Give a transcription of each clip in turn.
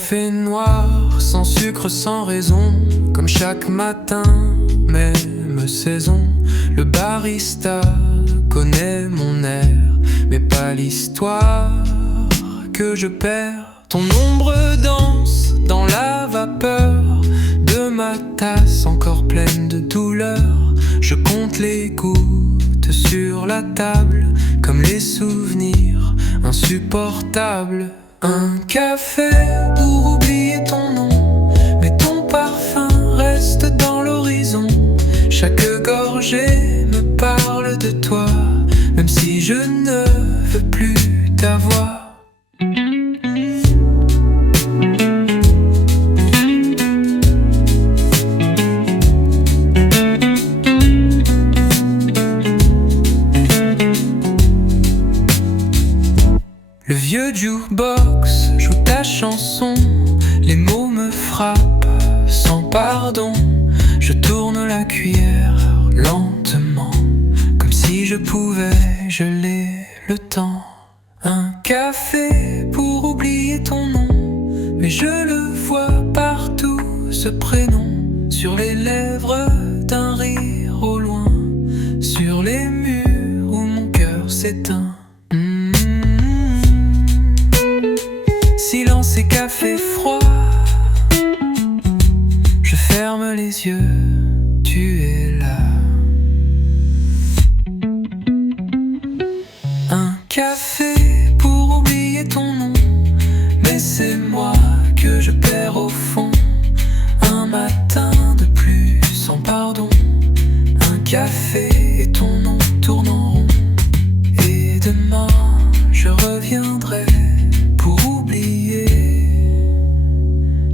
café noir, sans sucre, sans raison, comme chaque matin, même saison. Le barista connaît mon air, mais pas l'histoire que je perds. Ton ombre danse dans la vapeur de ma tasse encore pleine de douleur. Je compte les gouttes sur la table comme les souvenirs insupportables. Un café pour oublier ton nom, mais ton parfum reste dans l'horizon. Chaque gorgée me parle de toi, même si je ne veux plus ta voix. Le vieux jukebox joue ta chanson, les mots me frappent sans pardon. Je tourne la cuillère lentement, comme si je pouvais geler le temps. Un café pour oublier ton nom, mais je le vois partout, ce prénom. Sur les lèvres d'un rire au loin, sur les murs où mon cœur s'éteint. Silence et café froid, je ferme les yeux, tu es là. Un café pour oublier ton nom, mais c'est moi que je perds au fond. Un matin de plus sans pardon, un café et ton nom tournent en rond. Et demain je reviendrai pour oublier,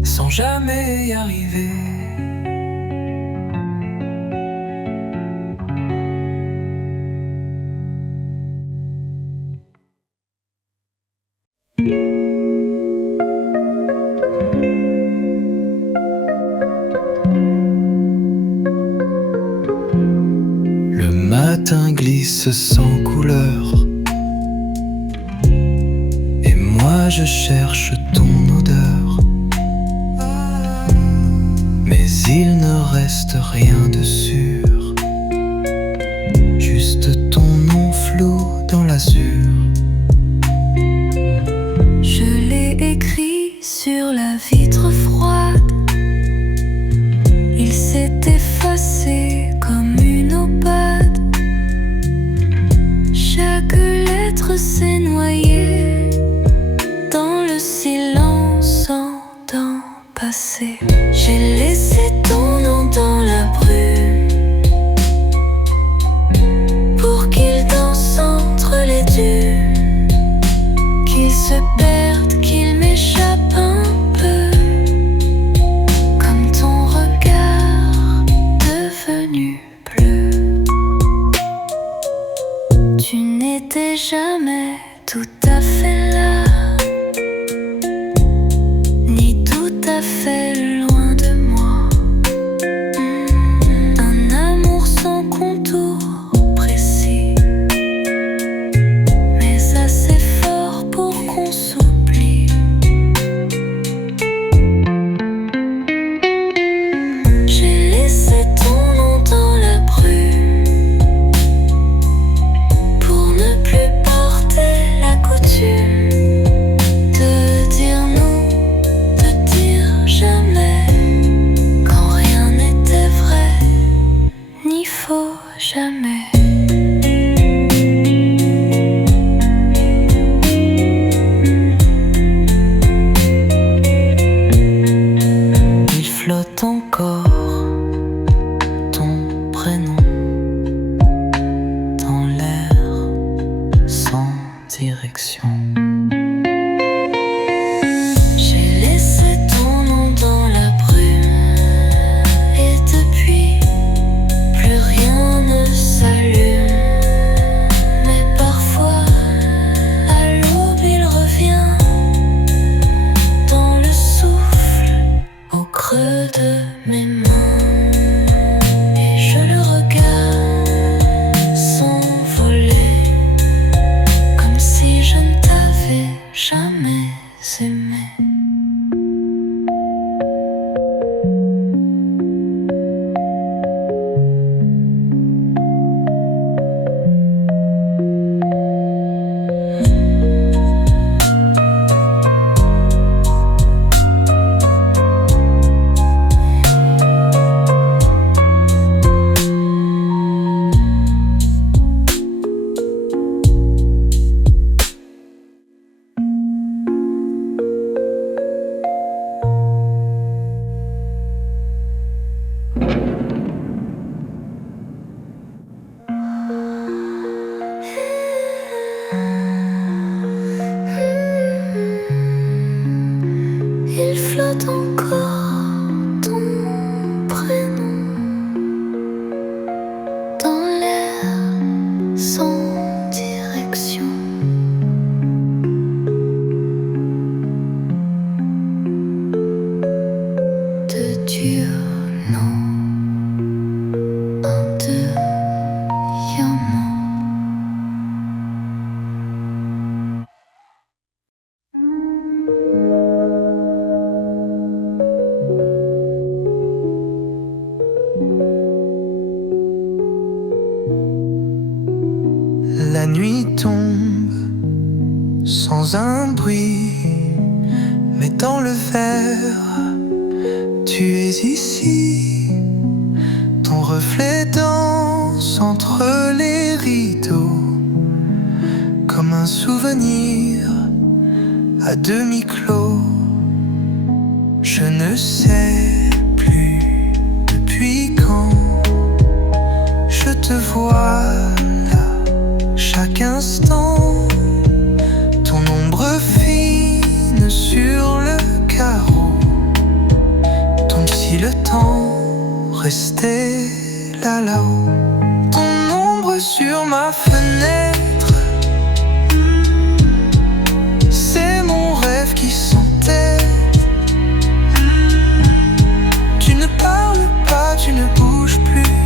sans jamais y arriver. Le matin glisse sans couleur, et moi je cherche ton odeur. Mais il ne reste rien de sûr, juste ton nom flou dans l'azur. Je l'ai écrit sur la vitre froide, il s'est effacé comme une opale. Chaque lettre s'est noyée dans le silence en temps passé. J'ai laissé ton nom dans la brume pour qu'il danse entre les dunes, qu'il se perde, qu'il m'échappe un peu, comme ton regard devenu bleu. Tu n'étais jamais tout à flotte encore ton prénom dans l'air sans direction. De Dieu, non, un, deux, y'en a. La nuit tombe sans un bruit, mais dans le verre, tu es ici. Ton reflet danse entre les rideaux, comme un souvenir à demi clos. Je ne sais plus depuis quand je te vois là, chaque instant. Ton ombre fine sur le carreau, comme si le temps restait là-haut. Ton ombre sur ma fenêtre, c'est mon rêve qui s'entête. Tu ne parles pas, tu ne bouges plus,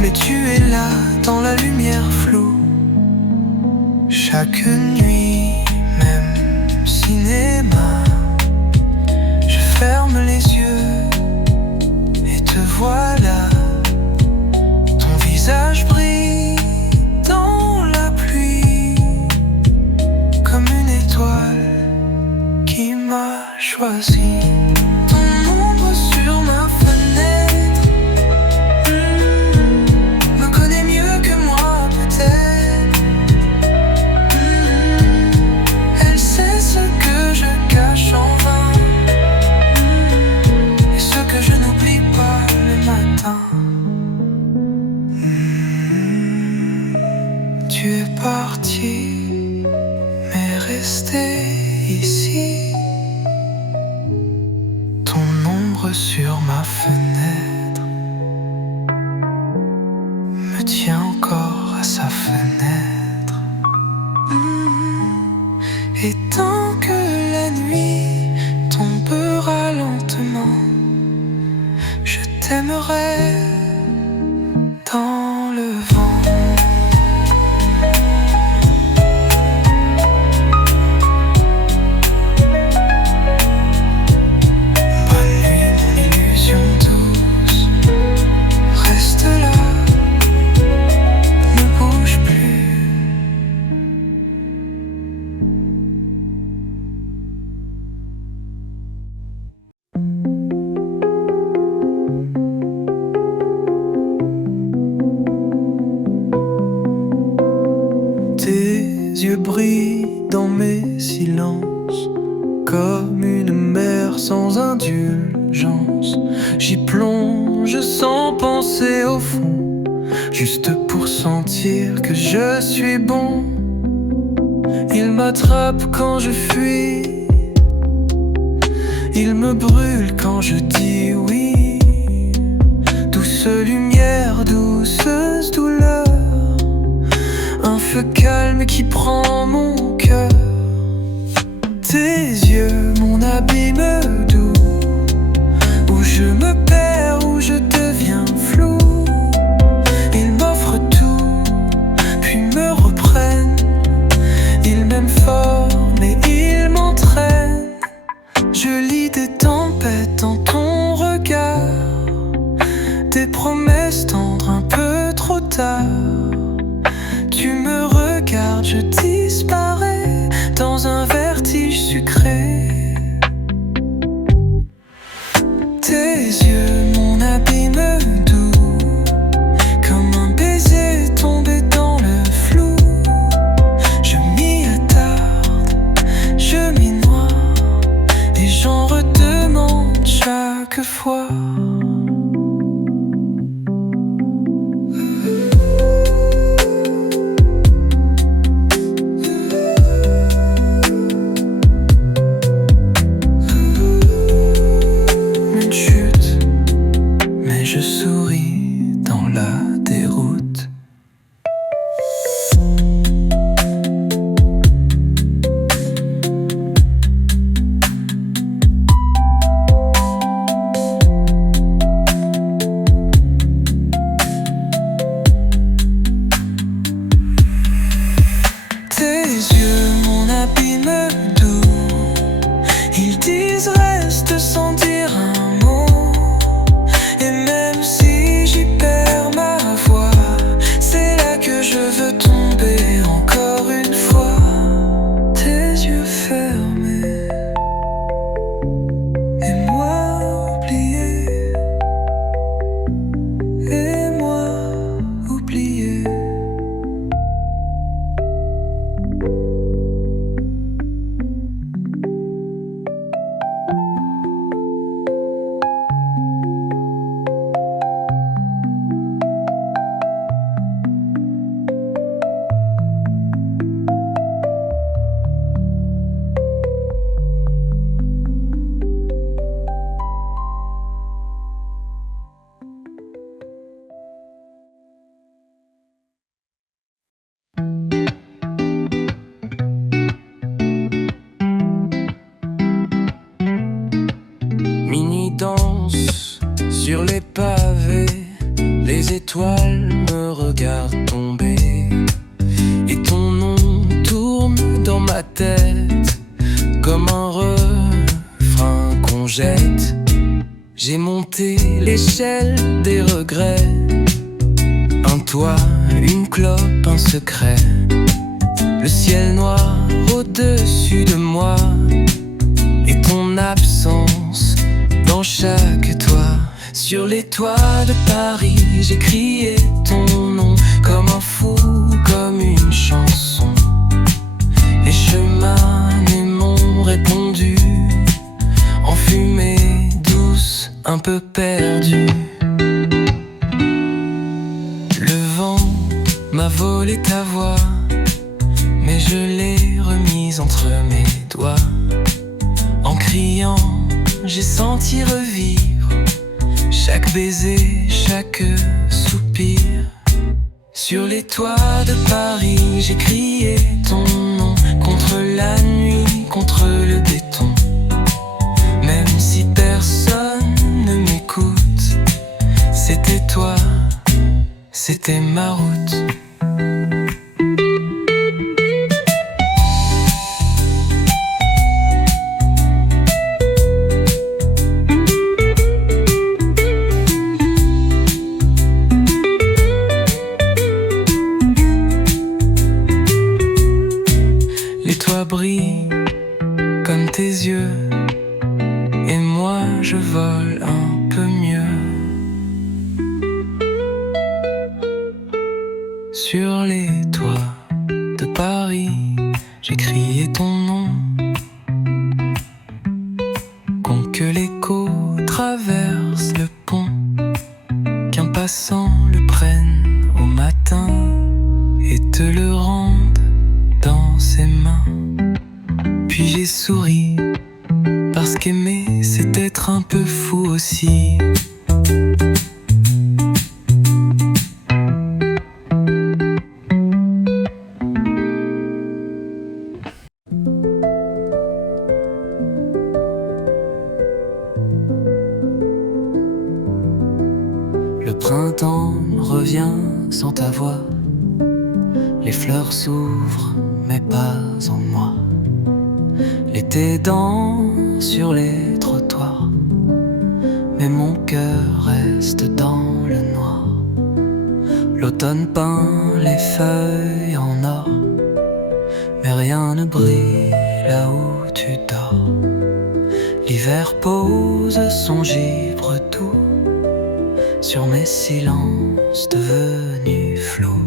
mais tu es là dans la lumière floue. Chaque nuit, même cinéma, je ferme les yeux et te voilà. Ton visage brille dans la pluie, comme une étoile qui m'a choisi. Ton ombre sur ma fenêtre me connaît mieux que moi peut-être. Elle sait ce que je cache en vain et ce que je n'oublie pas le matin. Tu es parti, mais resté ici. Ton ombre sur ma fenêtre me tient encore à sa fenêtre. Et tant que la nuit tombera lentement, je t'aimerai dans le vent. Tes yeux brillent dans mes silences, comme une mer sans indulgence. J'y plonge sans penser au fond, juste pour sentir que je suis bon. Il m'attrape quand je fuis, il me brûle quand je dis oui. Douce lumière, douceuse douleur, un feu calme qui prend mon cœur. Tes yeux, mon abîme doux, où je me perds, où je deviens flou. Ils m'offrent tout, puis me reprennent. Ils m'aiment fort, mais ils m'entraînent. Je lis des tempêtes dans ton regard, des promesses tendres un peu trop tard. Tu me regardes, je disparais dans un vertige sucré. les étoiles me regardent tomber, et ton nom tourne dans ma tête comme un refrain qu'on jette. J'ai monté l'échelle des regrets, un toit, une clope, un secret. Le ciel noir au-dessus de moi, et ton absence dans chaque toit. Sur les toits de Paris, j'ai crié ton nom comme un fou, comme une chanson. Les chemins m'ont répondu en fumée douce, un peu perdue. Le vent m'a volé ta voix, mais je l'ai remise entre mes doigts. En criant, j'ai senti revivre chaque baiser, chaque soupir. Sur les toits de Paris, j'ai crié ton nom contre la nuit, contre le béton. Même si personne ne m'écoute, c'était toi, c'était ma route. Les toits brillent comme tes yeux, et moi je vole un peu mieux. Sur les toits de Paris, j'ai crié ton nom, qu'on que l'écho traverse le pont, qu'un passant le prenne au matin et te le rende dans ses mains. Puis j'ai souri, parce qu'aimer c'est être un peu fou aussi. Le printemps revient sans ta voix, les fleurs s'ouvrent mais pas en moi. L'été danse sur les trottoirs, mais mon cœur reste dans le noir. L'automne peint les feuilles en or, mais rien ne brille là où tu dors. L'hiver pose son givre doux sur mes silences devenus flous.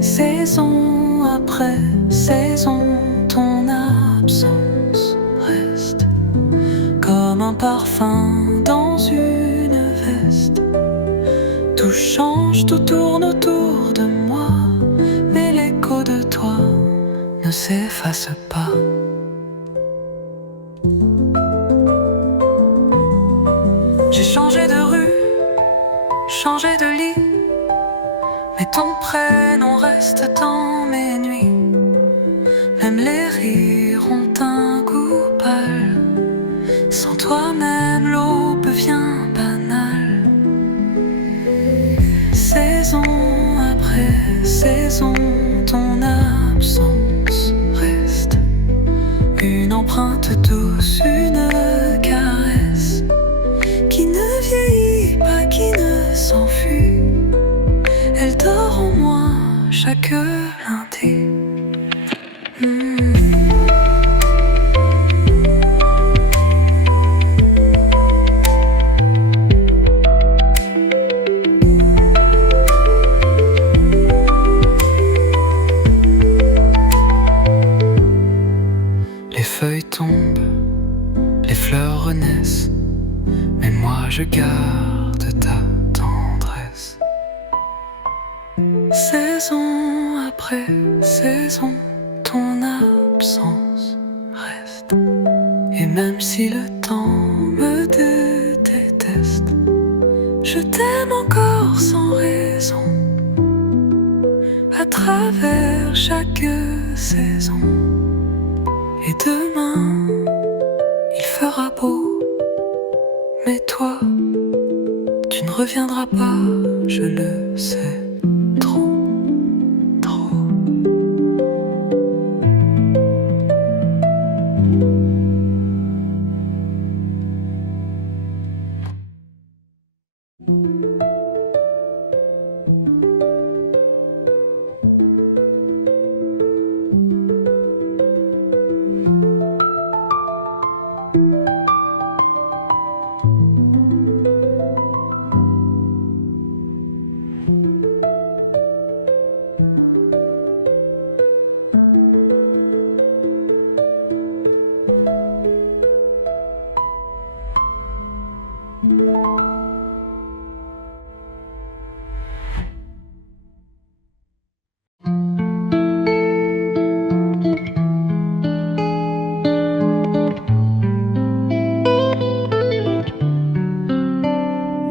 Saison après saison, ton absence reste comme un parfum dans une veste. Tout change, tout tourne autour de moi, mais l'écho de toi ne s'efface pas. J'ai changé de rue, changé de lit, mais ton prénom reste dans mes nuits. Même les rires ont un goût pâle, sans toi même l'aube vient banale. Saison après saison, ton absence reste une empreinte douce, une caresse qui ne vieillit pas, qui ne s'enfuit. Elle dort en moi chaque lundi. Les feuilles tombent, les fleurs renaissent, mais moi je garde ta tendresse. Saison après saison, ton absence reste. Et même si le temps me déteste, je t'aime encore sans raison, à travers chaque saison. Et demain, il fera beau, mais toi, tu ne reviendra pas, je le sais. Trop, trop.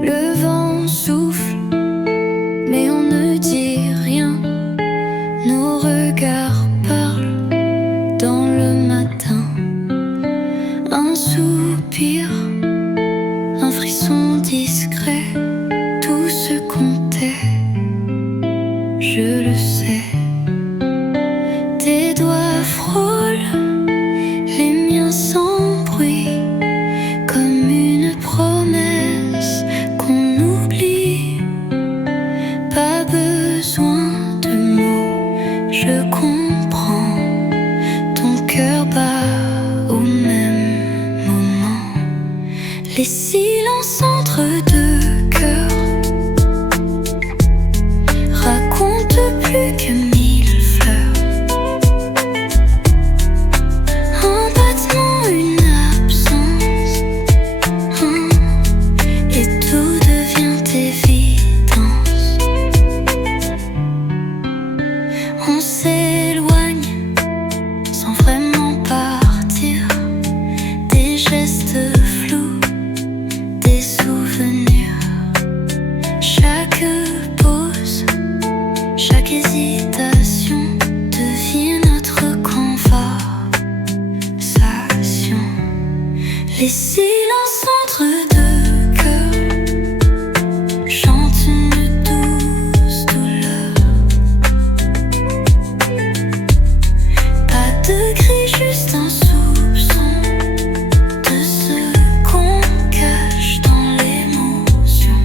Le vent souffle, mais on ne dit rien. Nos regards parlent dans le matin. Un soupir, un frisson discret, tout se comptait, je le sais. Tes doigts frôlent les miens sans bruit, comme une promesse qu'on oublie. Pas besoin de mots, je comprends. Ton cœur bat au même moment. Les silences entre deux cœurs racontent plus que mille fleurs. Un battement, une absence, et tout devient évidence. On s'éloigne sans vraiment partir. Des gestes flous, des souvenirs. Chaque pause, chaque hésitation devient notre conversation. Les silences entre deux cœurs chantent une douce douleur. Pas de cri, juste un soupçon de ce qu'on cache dans l'émotion.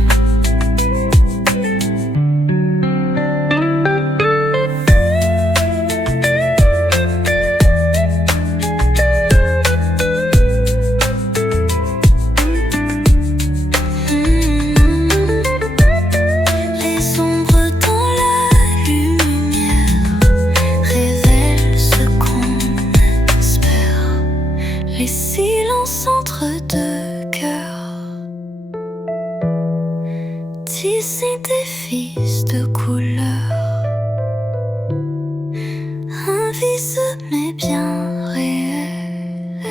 Les ombres dans la lumière révèlent ce qu'on espère. Les silences entre deux cœurs tisser des fils de couleur. Invisible mais bien réel,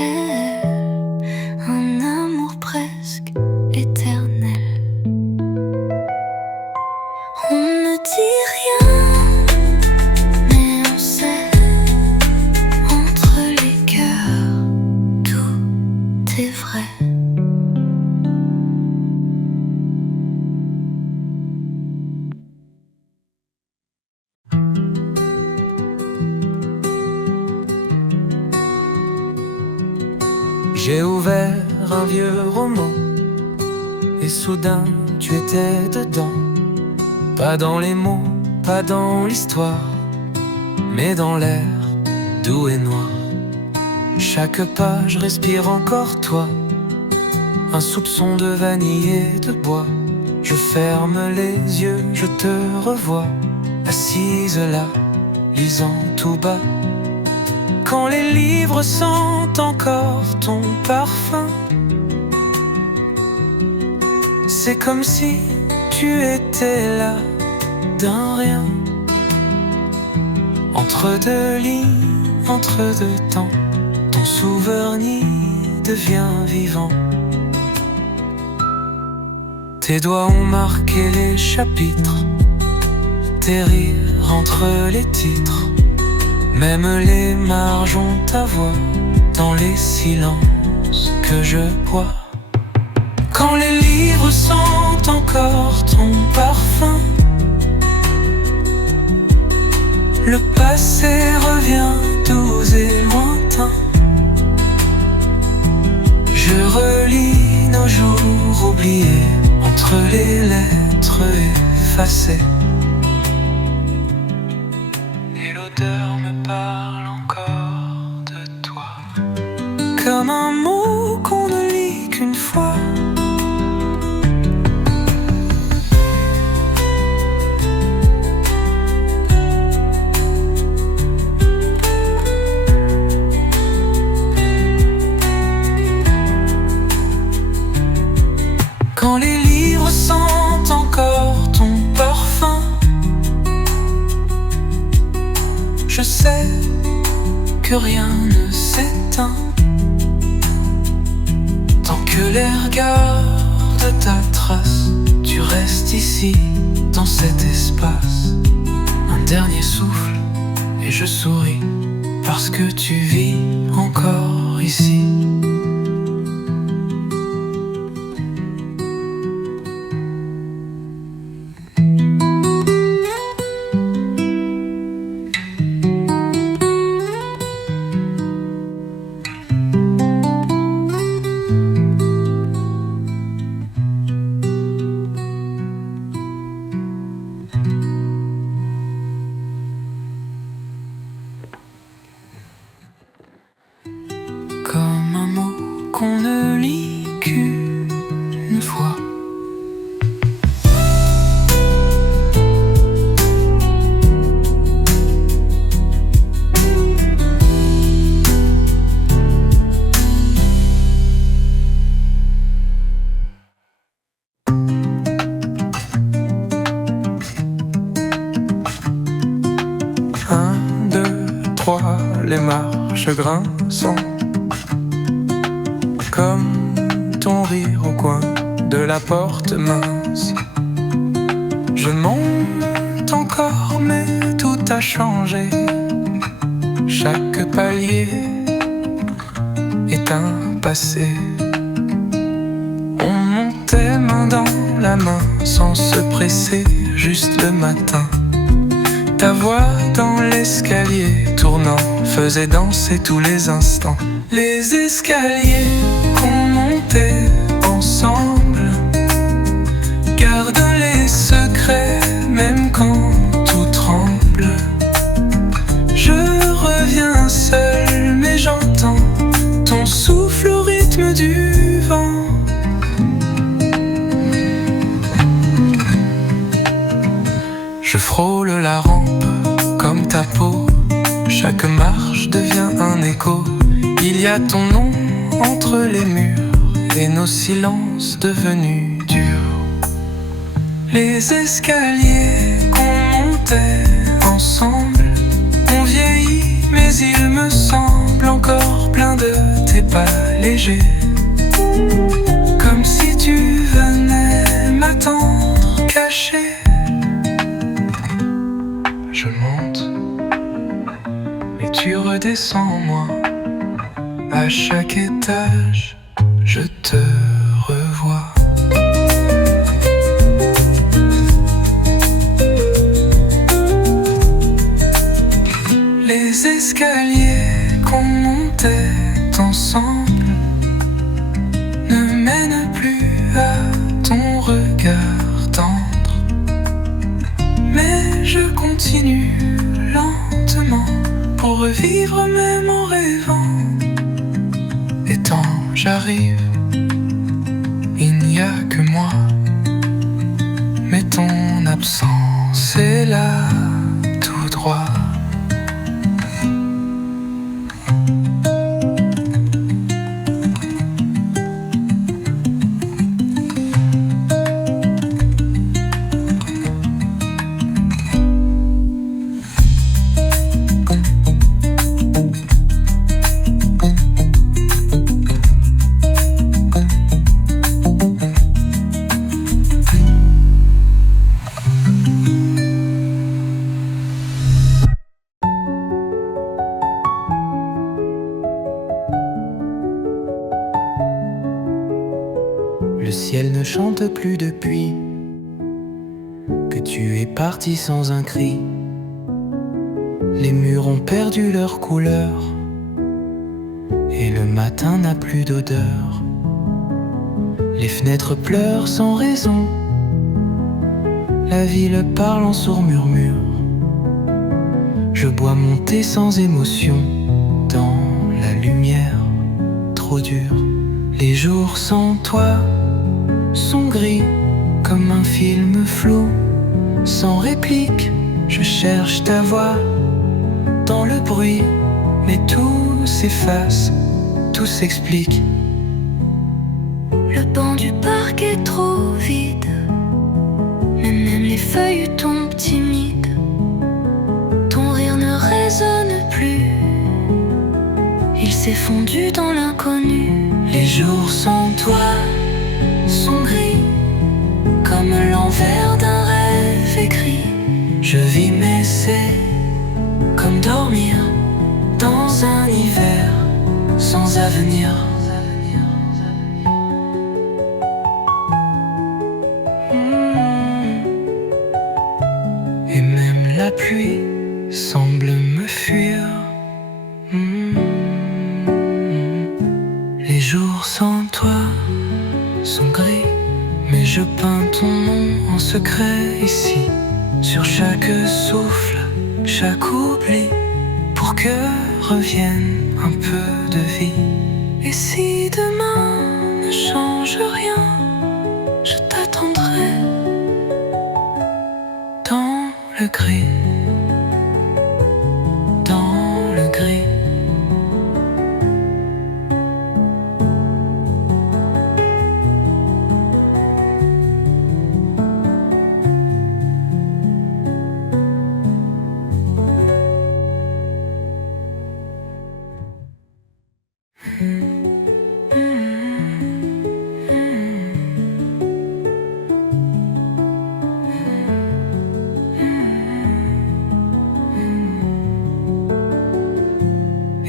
un amour presque éternel. On ne dit rien, mais on sait, entre les cœurs, tout est vrai. J'ai ouvert un vieux roman et soudain tu étais dedans. Pas dans les mots, pas dans l'histoire, mais dans l'air doux et noir. Chaque page respire encore toi, un soupçon de vanille et de bois. Je ferme les yeux, je te revois, assise là, lisant tout bas. Quand les livres sentent encore ton parfum, c'est comme si tu étais là, d'un rien. Entre deux lignes, entre deux temps, ton souvenir devient vivant. Tes doigts ont marqué les chapitres, tes rires entre les titres. Même les marges ont ta voix dans les silences que je bois. Quand les livres sentent encore ton parfum, le passé revient doux et lointain. Je relis nos jours oubliés entre les lettres effacées. Et l'odeur me parle encore de toi, comme un mot qu'on ne lit qu'une fois. Quand les livres sentent encore ton parfum, je sais que rien ne s'éteint tant que l'air garde ta trace. Tu restes ici, dans cet espace, un dernier souffle, et je souris parce que tu vis encore ici. Comme un mot qu'on ne lit qu'une fois. Un, deux, trois, les marches grinçant, comme ton rire au coin de la porte mince. Je monte encore mais tout a changé. Chaque palier est un passé. On montait main dans la main sans se presser, juste le matin. Ta voix dans l'escalier tournant faisait danser tous les instants. Les escaliers qu'on montait ensemble gardent les secrets même quand tout tremble. Je reviens seul mais j'entends ton souffle au rythme du vent. Je frôle la rampe comme ta peau, chaque marche devient un écho. Il y a ton nom entre les murs et nos silences devenus durs. Les escaliers qu'on montait ensemble ont vieilli, mais il me semble encore plein de tes pas légers. Comme si tu venais m'attendre caché. Je monte, mais tu redescends moi. À chaque étage, je te revois. Les escaliers qu'on montait ensemble ne mènent plus à ton regard tendre. Mais je continue lentement pour revivre même en rêvant. Et tant j'arrive, il n'y a que moi. Mais ton absence est là, tout droit. Le ciel ne chante plus depuis que tu es parti sans un cri. Les murs ont perdu leur couleur et le matin n'a plus d'odeur. Les fenêtres pleurent sans raison, la ville parle en sourd murmure. Je bois mon thé sans émotion dans la lumière trop dure. Les jours sans toi sont gris comme un film flou, sans réplique. Je cherche ta voix dans le bruit, mais tout s'efface, tout s'explique. Le banc du parc est trop vide, mais même les feuilles tombent timides. Ton rire ne résonne plus, il s'est fondu dans l'inconnu. Les jours sans toi Sont gris comme l'envers d'un rêve écrit. je vis mais c'est comme dormir dans un hiver sans avenir. Et même la pluie semble me fuir. Les jours sans toi sont gris, mais je peins ton nom en secret ici, sur chaque souffle, chaque oubli, pour que revienne un peu de vie. Et si demain ne change rien, je t'attendrai Dans le gris, dans le gris.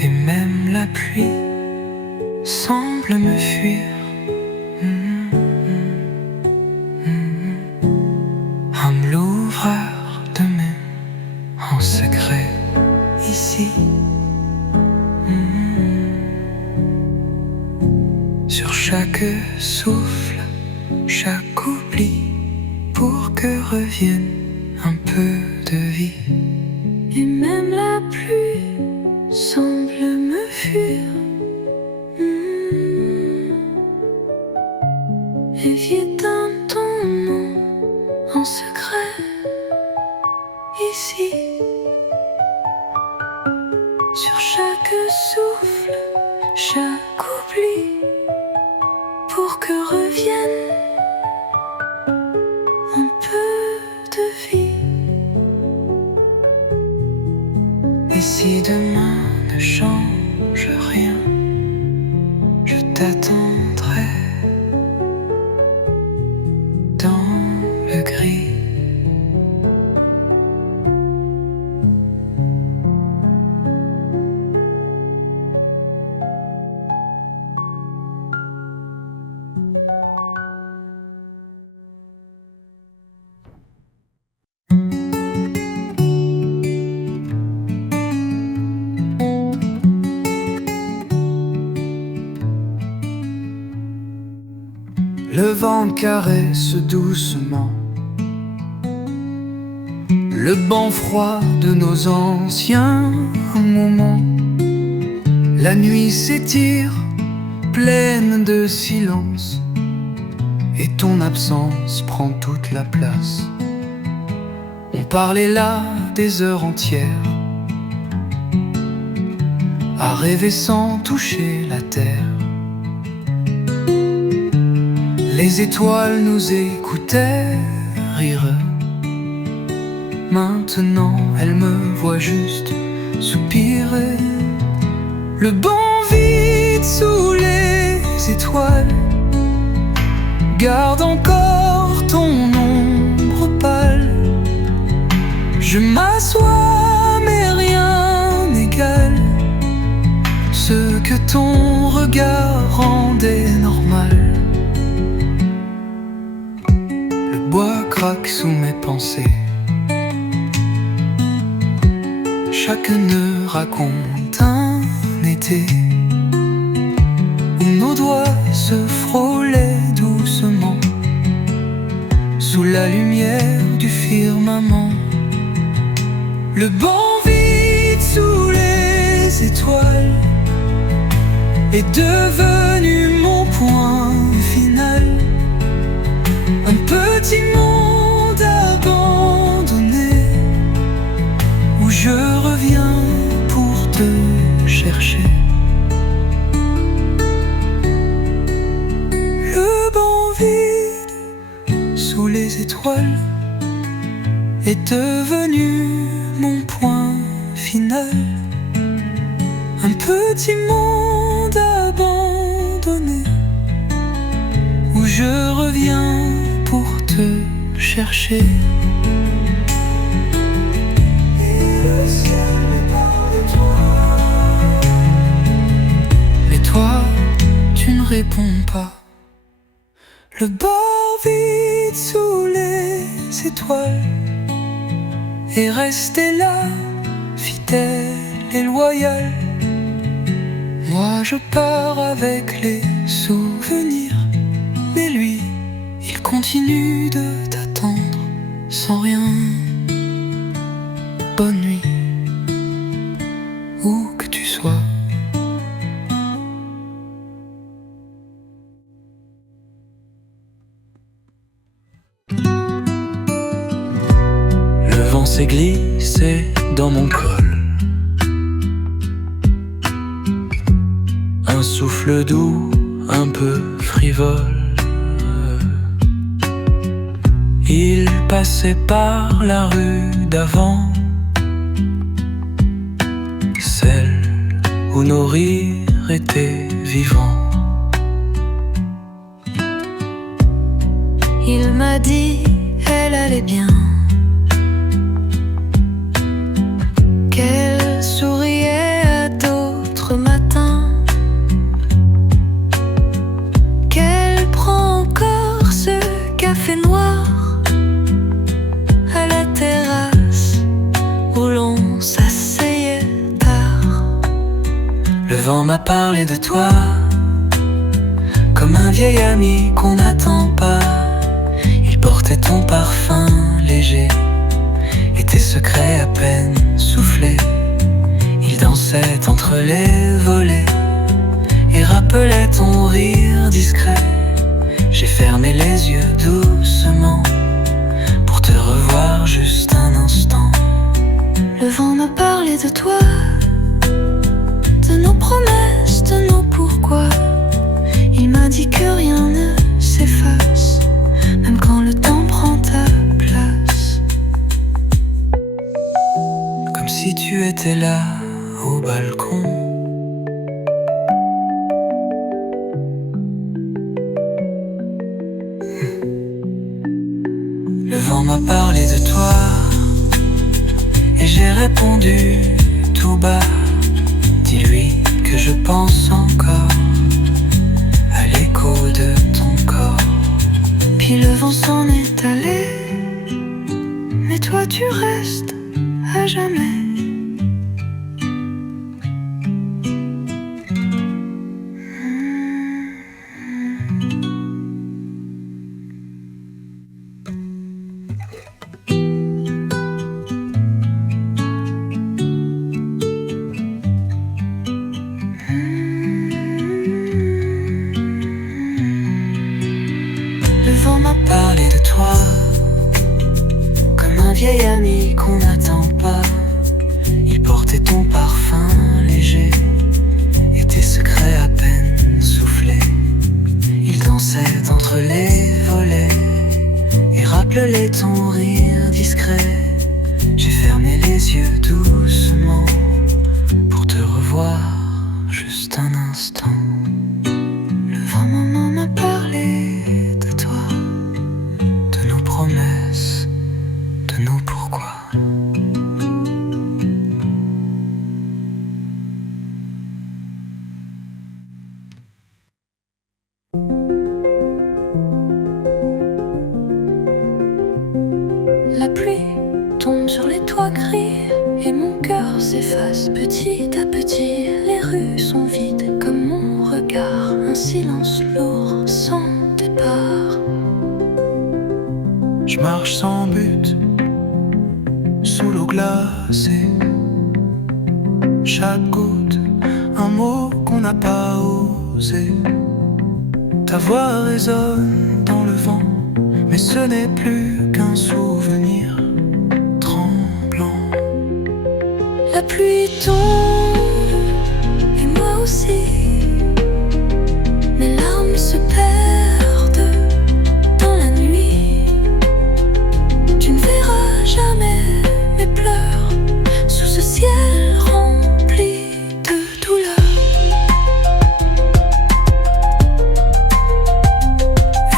Et même la pluie semble me fuir. Un l'ouvreur de main en secret ici, sur chaque souffle, chaque oubli, pour que revienne un peu de vie. et même la pluie semble me fuir. Et viétonne ton nom en secret ici, sur chaque souffle, chaque oubli, pour que revienne un peu de vie. Et si demain ne change rien, je t'attendrai dans le gris. Le vent caresse doucement le banc froid de nos anciens moments. La nuit s'étire, pleine de silence, et ton absence prend toute la place. On parlait là des heures entières, à rêver sans toucher la terre. Les étoiles nous écoutaient rire. Maintenant elles me voient juste soupirer. Le banc vide sous les étoiles garde encore ton ombre pâle. Je m'assois mais rien n'égale ce que ton regard rendait normal. braque sous mes pensées. Chaque nœud raconte un été où nos doigts se frôlaient doucement sous la lumière du firmament. Le banc vide sous les étoiles est devenu mon point final. Un petit monde abandonné où je reviens pour te chercher. Le banc vide sous les étoiles est devenu mon point final. Un petit monde abandonné où je reviens pour te chercher. Et le ciel est par de toi. Mais toi, tu ne réponds pas. Le bord vide sous les étoiles est resté là, fidèle et loyal. Moi je pars avec les souvenirs, mais lui, il continue de t'attendre sans rien. Bonne nuit, où que tu sois. Le vent s'est glissé dans mon col. Un souffle doux, un peu frivole. Il passait par la rue d'avant, celle où nos rires étaient vivants. Il m'a dit elle allait bien, qu'elle souriait à d'autres matins, qu'elle prend encore ce café noir à la terrasse où l'on s'asseyait tard. Le vent m'a parlé de toi comme un vieil ami qu'on n'attend pas. Il portait ton parfum léger et tes secrets à peine soufflés. Il dansait entre les volets et rappelait ton rire discret. J'ai fermé les yeux doucement pour te revoir juste un instant. Le vent m'a parlé de toi, de nos promesses, de nos pourquoi. Il m'a dit que rien ne s'efface, même quand le temps prend ta place. Comme si tu étais là au balcon. Le vent m'a parlé de toi et j'ai répondu tout bas. Dis-lui que je pense encore à l'écho de ton corps. Puis le vent s'en est allé, mais toi tu restes à jamais. Le vent m'a parlé de toi comme un vieil ami qu'on n'attend pas. Il portait ton parfum léger et tes secrets à peine soufflés. Il dansait entre les volets et rappelait ton rire discret. J'ai fermé les yeux doucement pour te revoir juste un instant. Le vent m'a parlé de toi, de nos promesses, de nos pourquoi. passe petit à petit, les rues sont vides comme mon regard, un silence lourd sans départ. Je marche sans but, sous l'eau glacée. Chaque goutte, un mot qu'on n'a pas osé. Ta voix résonne dans le vent, mais ce n'est plus qu'un souvenir tremblant. La pluie tombe, et moi aussi. Mes larmes se perdent dans la nuit. Tu ne verras jamais mes pleurs sous ce ciel rempli de douleur.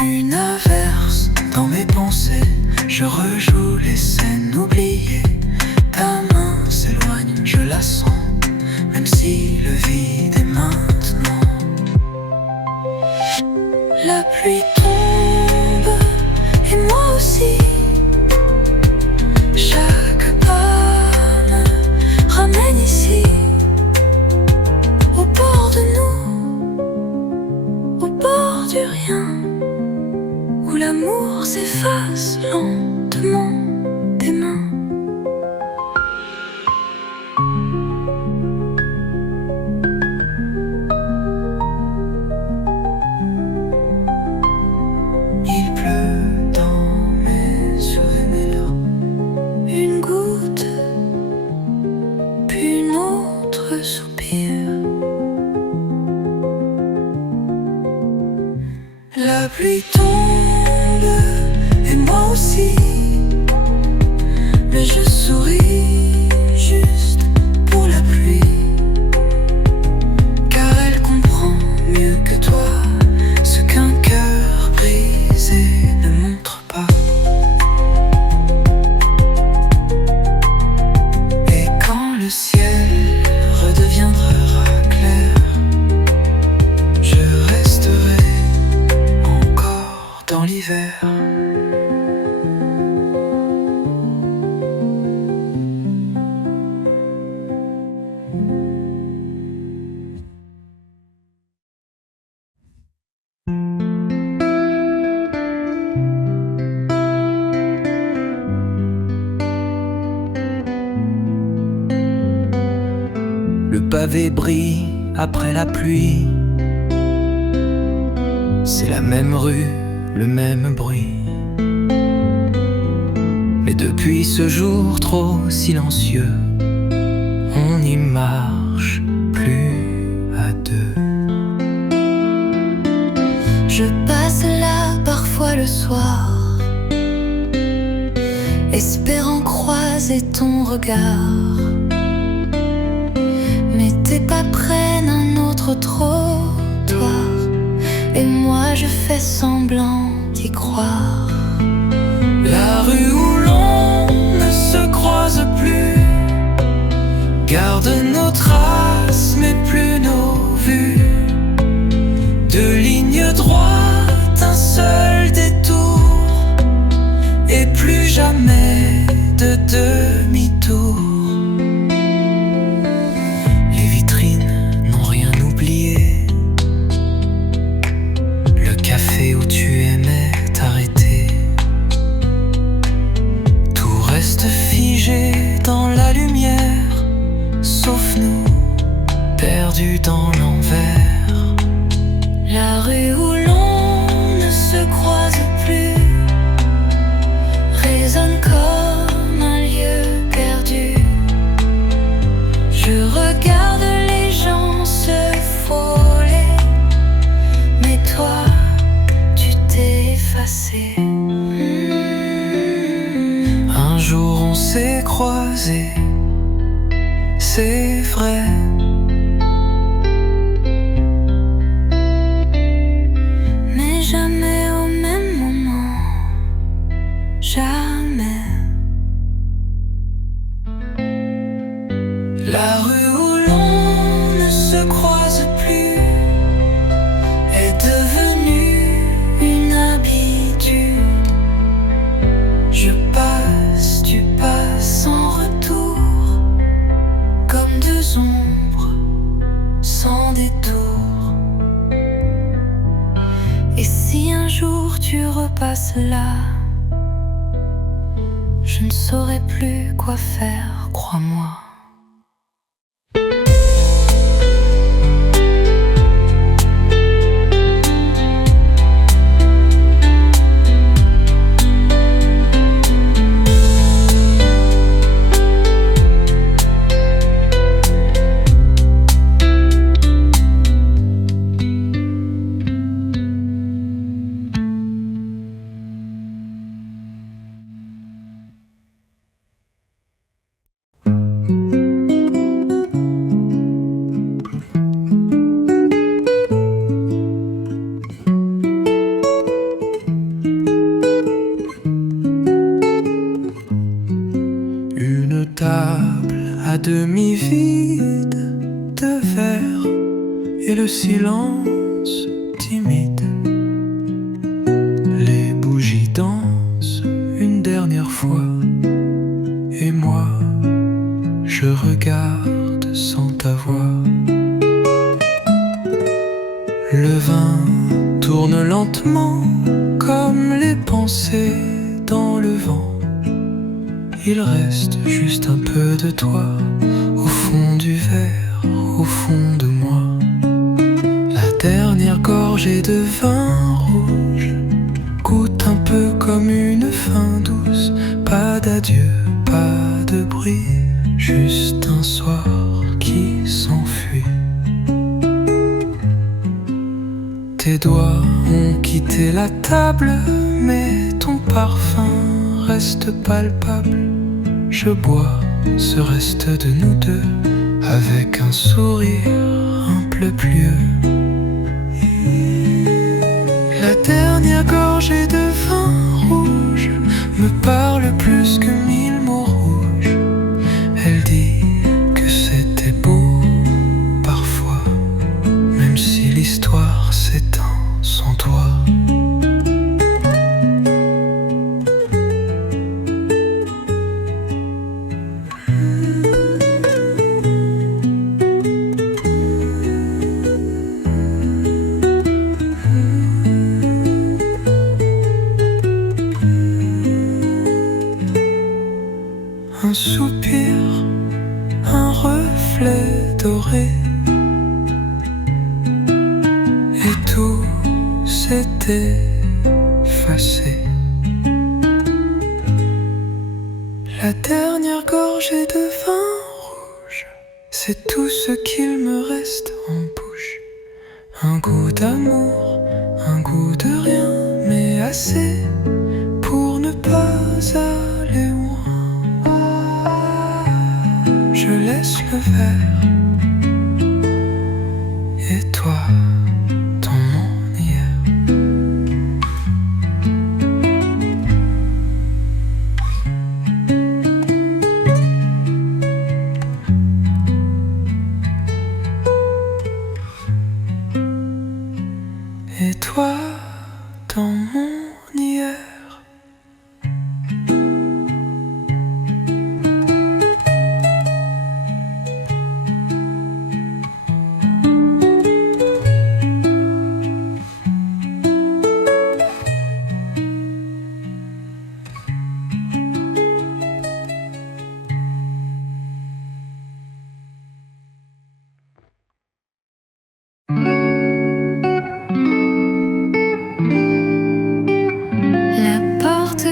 Une averse dans mes pensées, je rejoue les scènes oubliées. Ta main s'éloigne, je la sens, même si le vide est maintenant. La pluie tombe, et moi aussi. Chaque pas me ramène ici, au bord de nous, au bord du rien, où l'amour s'efface lentement des mains. Il pleut dans mes souvenirs. Une goutte, puis une autre soupir. La pluie tombe, et moi aussi. Mais je souris juste pour la pluie, Car elle comprend mieux que toi ce qu'un cœur brisé ne montre pas. Et quand le ciel redeviendra clair, je resterai encore dans l'hiver. Le pavé brille après la pluie. C'est la même rue, le même bruit. Mais depuis ce jour trop silencieux, on n'y marche plus à deux. je passe là parfois le soir, espérant croiser ton regard. Mais tes pas prennent un autre trottoir, et moi je fais semblant d'y croire. La rue où l'on ne se croise plus garde nos traces mais plus nos vues. Deux lignes droites, un seul détour, et plus jamais de demi-tour. Les vitrines n'ont rien oublié, le café où tu aimais t'arrêter. Tout reste figé dans la lumière, sauf nous, perdus dans l'envers. La rue où l'on ne se croise plus résonne comme un lieu perdu. Je regarde les gens se frôler, mais toi, tu t'es effacé. Un jour on s'est croisés, c'est vrai. Mais jamais au même moment, jamais. La rue où l'on ne se croise plus est devenue une habitude. jour tu repasses là, je ne saurais plus quoi faire, crois-moi. Table à demi vide de verre et le silence timide. Les bougies dansent une dernière fois et moi je regarde sans ta voix. Le vin tourne lentement comme les pensées dans le vent. Il reste juste un peu de toi au fond du verre, au fond de moi. La dernière gorgée de vin rouge goûte un peu comme une fin douce. Pas d'adieu, pas de bruit, juste un soir qui s'enfuit. Tes doigts ont quitté la table, mais ton parfum reste palpable. Je bois ce reste de nous deux avec un sourire un peu pluvieux. La dernière gorgée de vin rouge me parle plus que 1000 mots rouges. Elle dit que c'était beau parfois, même si l'histoire s'éteint sans toi. Un soupir, un reflet doré, et tout s'est effacé. La dernière gorgée de vin rouge, c'est tout ce qu'il me reste en bouche. Un goût d'amour, un goût de rien, mais assez pour ne pas aller loin. Je laisse le verre, et toi dans mon hier. Et toi dans mon hier.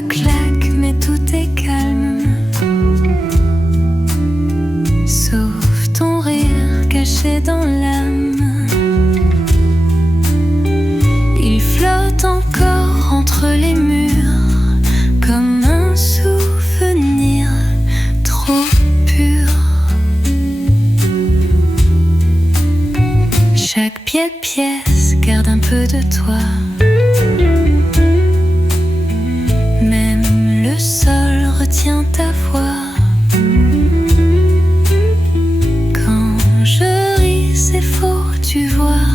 Claque, mais tout est calme, sauf ton rire caché dans l'âme. Il flotte encore entre les murs comme un souvenir trop pur. Chaque pièce garde un peu de toi. Le sol retient ta voix. Quand je ris, c'est faux, tu vois.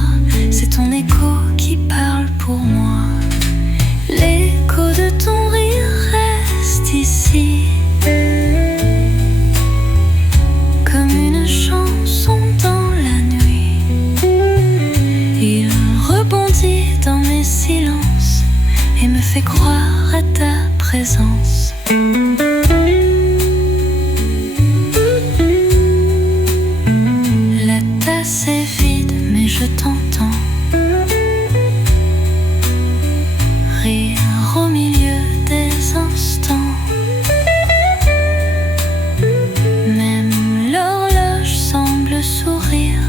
C'est ton écho qui parle pour moi. L'écho de ton rire reste ici, comme une chanson dans la nuit. Il rebondit dans mes silences fait croire à ta présence. La tasse est vide, mais je t'entends rire au milieu des instants. Même l'horloge semble sourire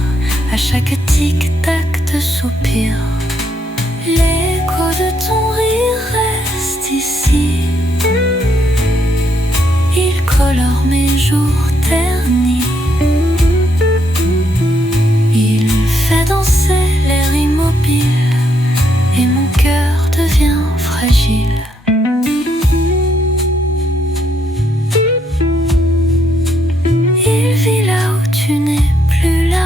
à chaque tic-tac de soupir. L'écho de ton rire reste ici. Il colore mes jours ternis. Il fait danser l'air immobile et mon cœur devient fragile. Il vit là où tu n'es plus là.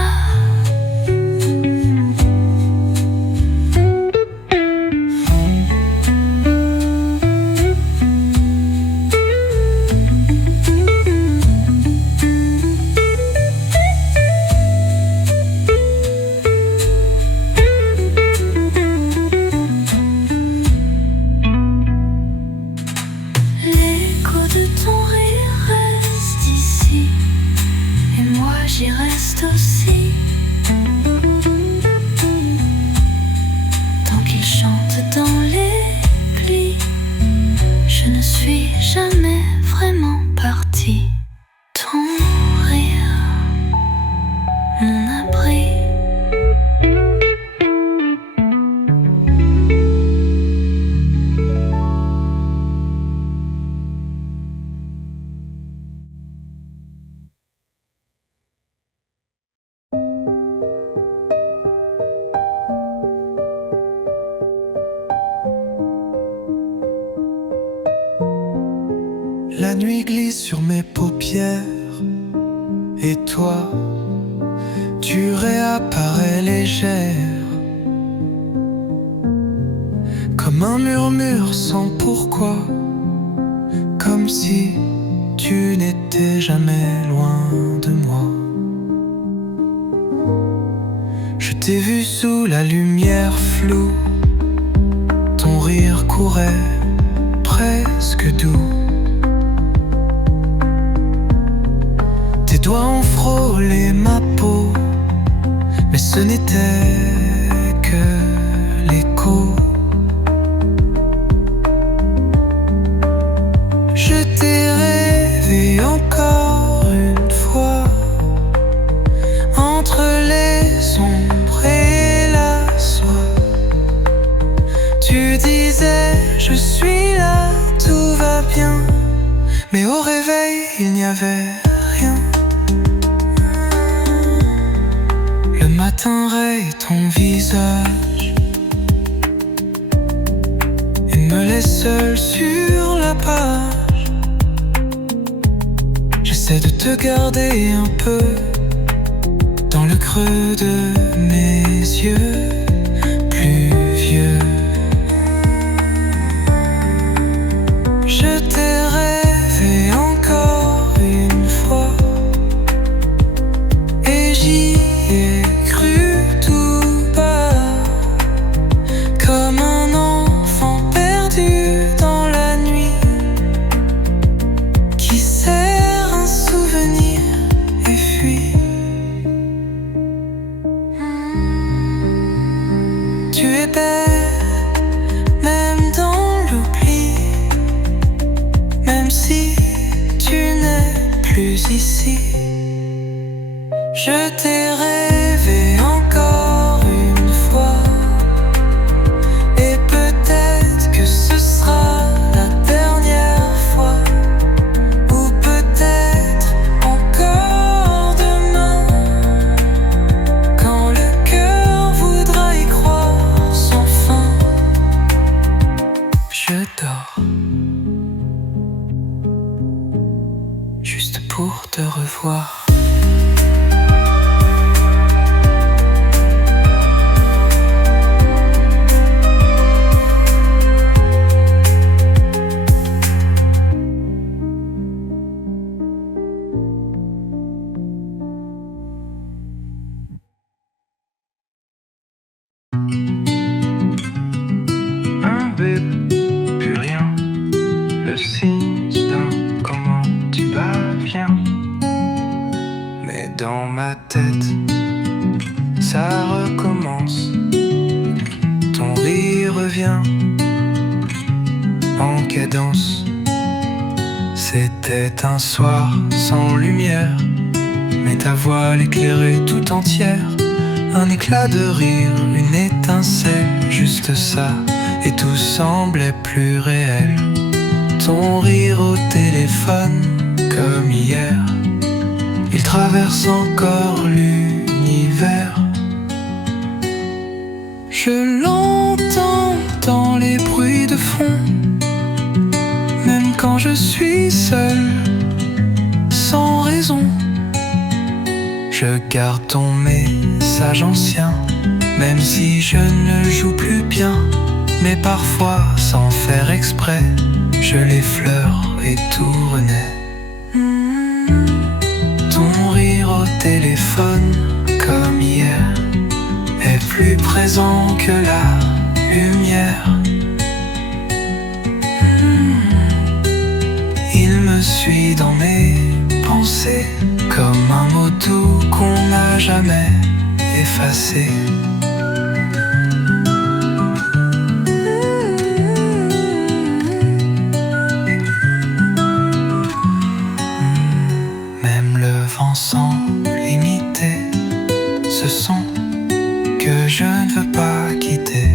L'écho de ton rire reste ici, et moi j'y reste aussi. Tant qu'il chante dans les plis, je ne suis jamais vraiment partie. Ton rire, mon abri. La nuit glisse sur mes paupières et toi, tu réapparais légère, comme un murmure sans pourquoi, comme si tu n'étais jamais loin de moi. Je t'ai vu sous la lumière floue, ton rire courait presque doux. Tes doigts ont frôlé ma peau, mais ce n'était que l'écho. Je t'ai rêvé encore une fois, entre les ombres et la soie. Tu disais je suis là, tout va bien, mais au réveil il n'y avait rien. Le matin raye ton visage et me laisse seul sur la page. J'essaie de te garder un peu dans le creux de mes yeux plus vieux. Je t'ai rêvé encore une fois et j'y ai cru tout bas, comme un enfant perdu dans la nuit qui serre un souvenir et fuit. Tu es belle, même dans l'oubli, même si tu n'es plus ici. Je t'ai rêvé encore une fois, et peut-être que ce sera la dernière fois, ou peut-être encore demain, quand le cœur voudra y croire sans fin. Je dors, juste pour te revoir. revient en cadence. C'était un soir sans lumière, mais ta voix l'éclairait tout entière. Un éclat de rire, une étincelle, juste ça, et tout semblait plus réel. Ton rire au téléphone, comme hier, il traverse encore l'univers. Je l'entends dans les bruits de fond, même quand je suis seul, sans raison. Je garde ton message ancien, même si je ne joue plus bien. Mais parfois, sans faire exprès, je l'effleure et tout renaît. Ton rire au téléphone, comme hier, est plus présent que la lumière. Il me suit dans mes pensées, comme un mot doux qu'on n'a jamais effacé. Même le vent semble imiter ce son que je ne veux pas quitter.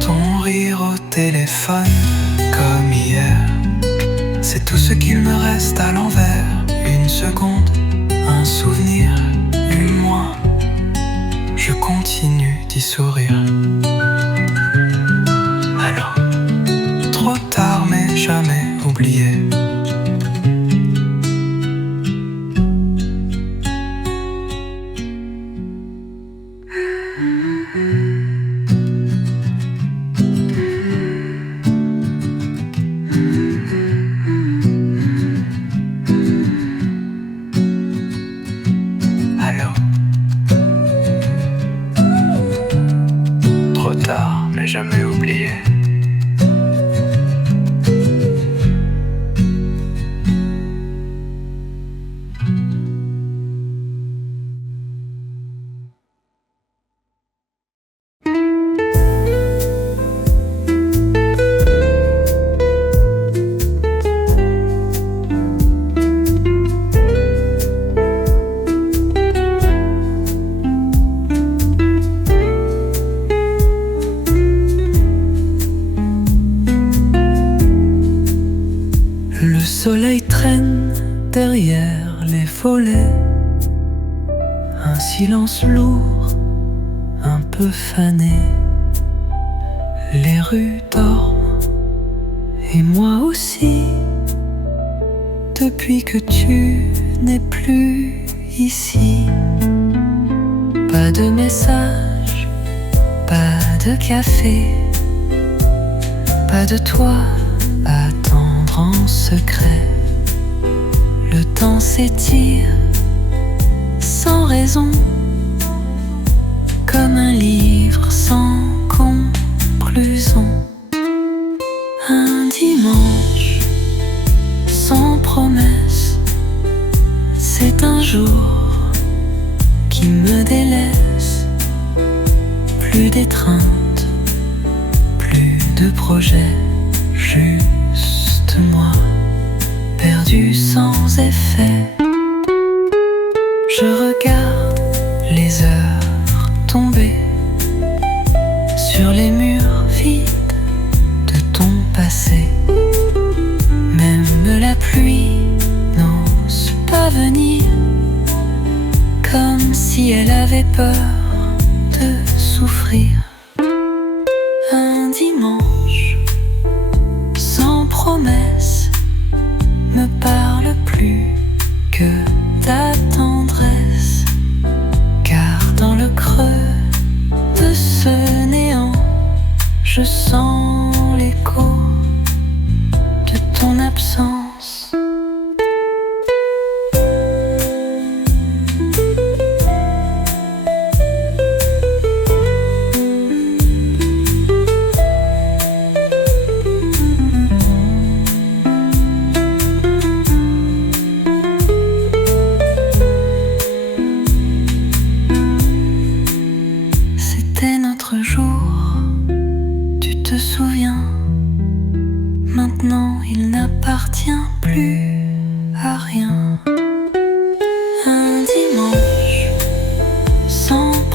Ton rire au téléphone, comme hier, c'est tout ce qu'il me reste à l'envers. Une seconde, un souvenir, une moi. Je continue d'y sourire. Alors, trop tard mais jamais oublié. Trop tard, mais jamais oublié. Le soleil traîne derrière les volets, un silence lourd, un peu fané. Les rues dorment, et moi aussi, depuis que tu n'es plus ici. Pas de message, pas de café, pas de toi à attendre en secret. Le temps s'étire sans raison, comme un livre sans conclusion. Un dimanche sans promesse, c'est un jour qui me délaisse. Plus d'étreinte, plus de projets, juste moi, perdu sans effet. Je regarde les heures tomber sur les murs vides de ton passé. Même la pluie n'ose pas venir, comme si elle avait peur de souffrir. Un dimanche sans promesse me parle plus que ta tendresse, car dans le creux de ce néant, je sens l'écho de ton absence.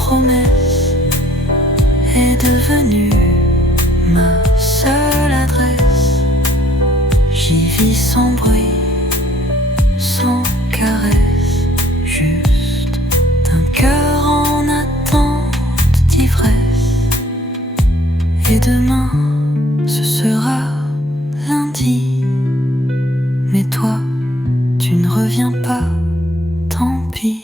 promesse est devenue ma seule adresse. J'y vis sans bruit, sans caresse, juste d'un cœur en attente d'ivresse. Et demain, ce sera lundi. Mais toi, tu ne reviens pas, tant pis.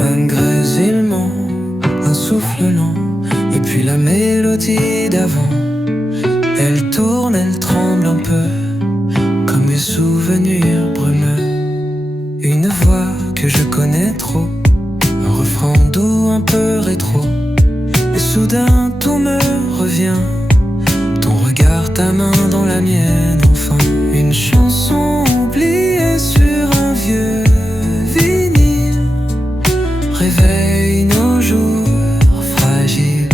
Un grésillement, un souffle lent, et puis la mélodie d'avant. Elle tourne, elle tremble un peu, comme mes souvenirs brumeux. Une voix que je connais trop, un refrain doux un peu rétro. Et soudain tout me revient, ton regard, ta main dans la mienne. Enfin, une chanson oubliée sur un vieux vinyle réveille nos jours fragiles.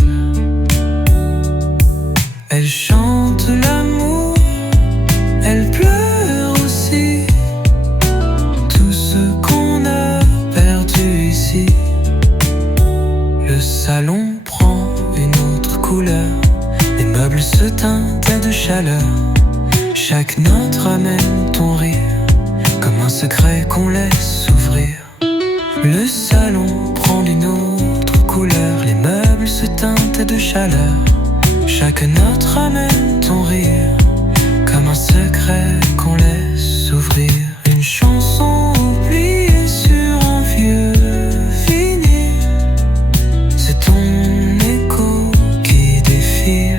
Elle chante l'amour, elle pleure aussi tout ce qu'on a perdu ici. Le salon prend une autre couleur, les meubles se teintent de chaleur. Chaque note ramène ton rire, comme un secret qu'on laisse s'ouvrir. Le salon prend une autre couleur, les meubles se teintent de chaleur. Chaque note ramène ton rire, comme un secret qu'on laisse s'ouvrir. Une chanson oubliée sur un vieux vinyle, c'est ton écho qui défile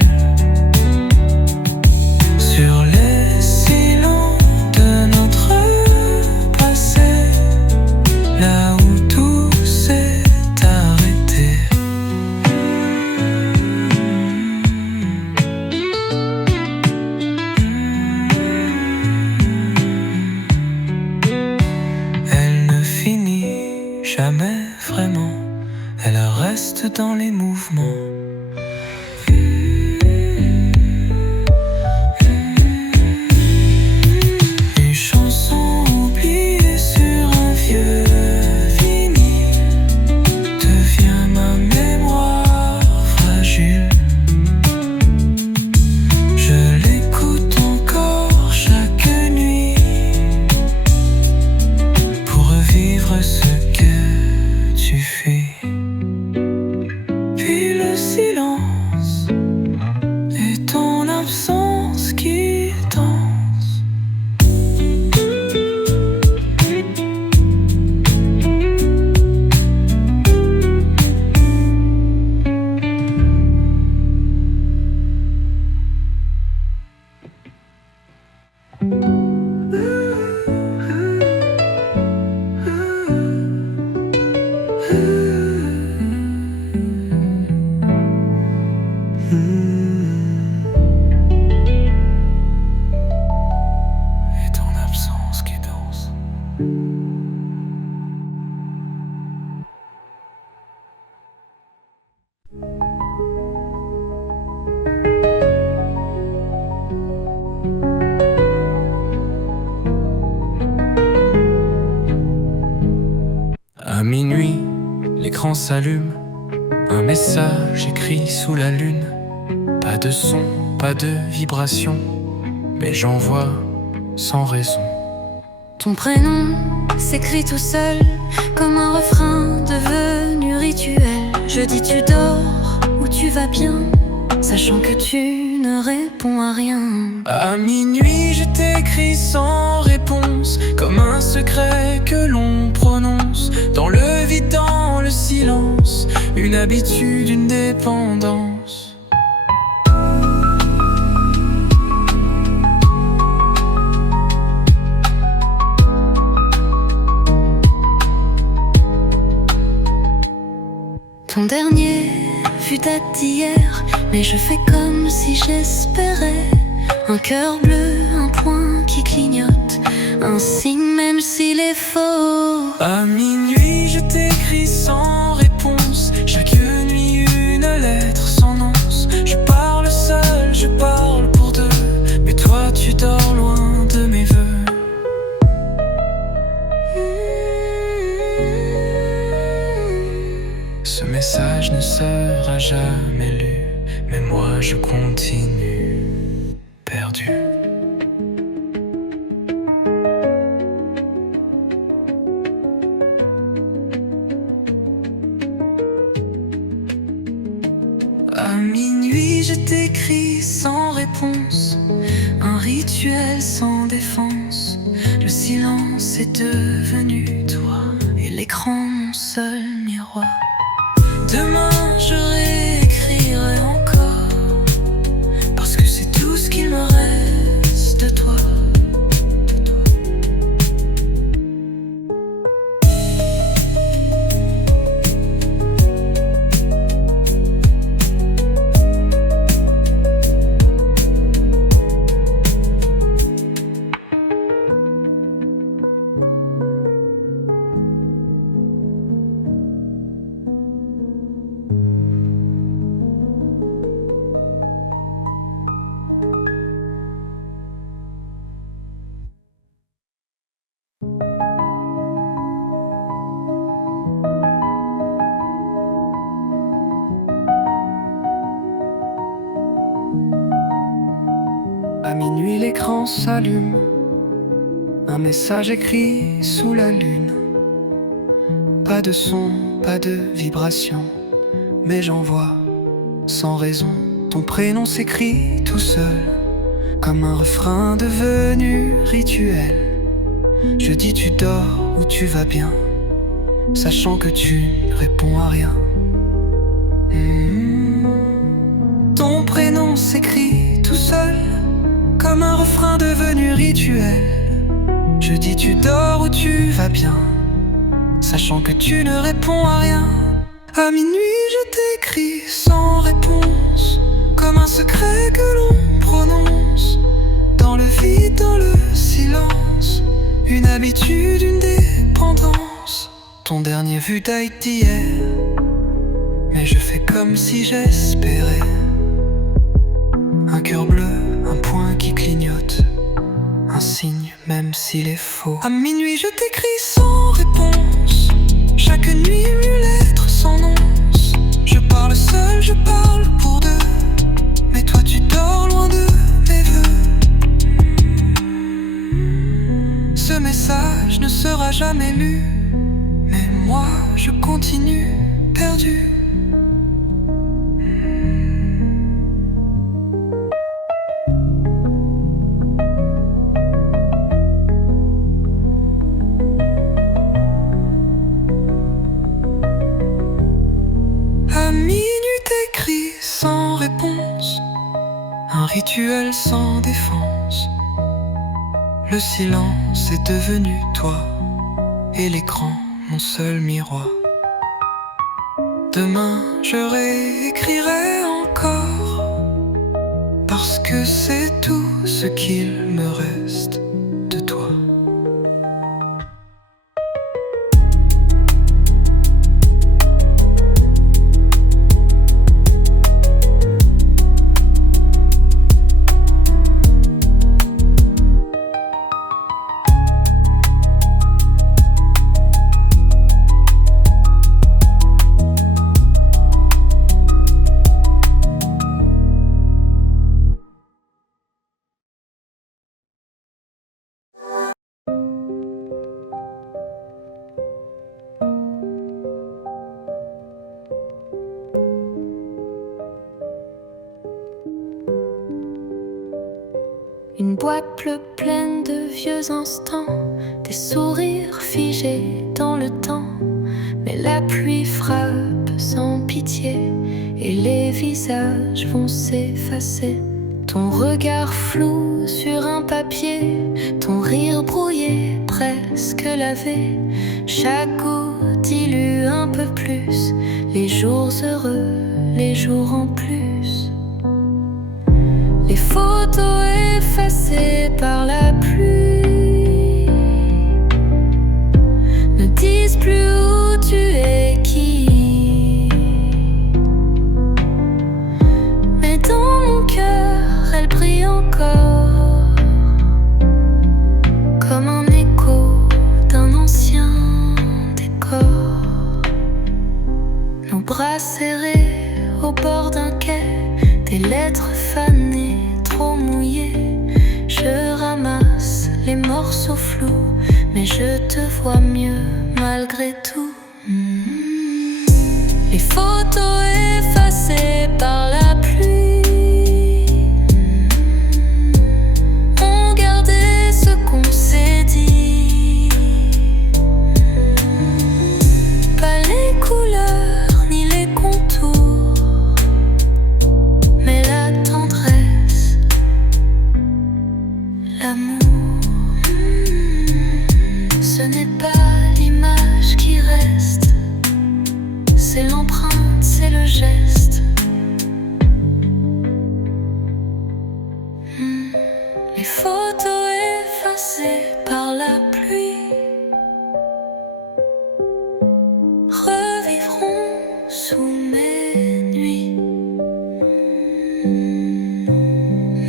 sur les silences de notre passé, là où tout s'est arrêté. Elle ne finit jamais vraiment, elle reste dans les mouvements. Une chanson oubliée sur un vieux vinyle devient ma mémoire fragile. Je l'écoute encore chaque nuit pour revivre ce que tu fais. Puis le silence et ton absence qui danse. Et ton absence qui danse. À minuit, l'écran s'allume, un message écrit sous la lune. Pas de son, pas de vibration, mais j'envoie sans raison. Ton prénom s'écrit tout seul, comme un refrain devenu rituel. Je dis tu dors ou tu vas bien, sachant que tu ne réponds à rien. À minuit, je t'écris sans réponse, comme un secret que l'on prononce. Dans le vide, dans le silence, une habitude, une dépendance. Ton dernier fut date d'hier, mais je fais comme si j'espérais. Un cœur bleu, un point qui clignote, un signe même s'il est faux. À minuit je t'écris sans réponse, chaque nuit une lettre sans nonce. Je parle seul, je parle pour deux, mais toi tu dors loin de mes voeux. Ce message ne sera jamais lu, mais moi je continue, perdu. À minuit je t'écris sans réponse, un rituel sans défense. Le silence est devenu toi, et l'écran mon seul miroir. Demain je réécrirai encore, parce que c'est tout ce qu'il me reste de toi. À minuit l'écran s'allume, un message écrit sous la lune. Pas de son, pas de vibration, mais j'envoie sans raison. Ton prénom s'écrit tout seul, comme un refrain devenu rituel. Je dis tu dors ou tu vas bien, sachant que tu ne réponds à rien. Ton prénom s'écrit tout seul, comme un refrain devenu rituel. Je dis tu dors ou tu vas bien, sachant que tu ne réponds à rien. À minuit je t'écris sans réponse, comme un secret que l'on prononce. Dans le vide, dans le silence, une habitude, une dépendance. Ton dernier vu date d'hier, mais je fais comme si j'espérais. Un cœur bleu, un point qui clignote, un signe même s'il est faux. À minuit je t'écris sans réponse, chaque nuit une lettre sans nonce. Je parle seul, je parle pour deux, mais toi tu dors loin de mes voeux. Ce message ne sera jamais lu, mais moi je continue, perdu. À minuit t'écris sans réponse, un rituel sans défense. Le silence est devenu toi, et l'écran mon seul miroir. Demain je réécrirai encore, parce que c'est tout ce qu'il me reste de toi. Une boîte bleue pleine de vieux instants, des sourires figés dans le temps. Mais la pluie frappe sans pitié et les visages vont s'effacer. Ton regard flou sur un papier, ton rire brouillé, presque lavé. Chaque goutte dilue un peu plus les jours heureux, les jours en plus. Les photos effacées par la pluie ne disent plus où tu es qui. Mais dans mon cœur, elles brillent encore comme un écho d'un ancien décor. Nos bras serrés au bord d'un quai, des lettres fanées, trop mouillées. Je ramasse les morceaux flous, mais je te vois mieux malgré tout. Les photos effacées par la pluie ont gardé ce qu'on s'est dit. Pas les couleurs ni les contours, mais la tendresse, l'amour. Ce n'est pas l'image qui reste, c'est l'empreinte, c'est le geste. Les photos effacées par la pluie revivront sous mes nuits.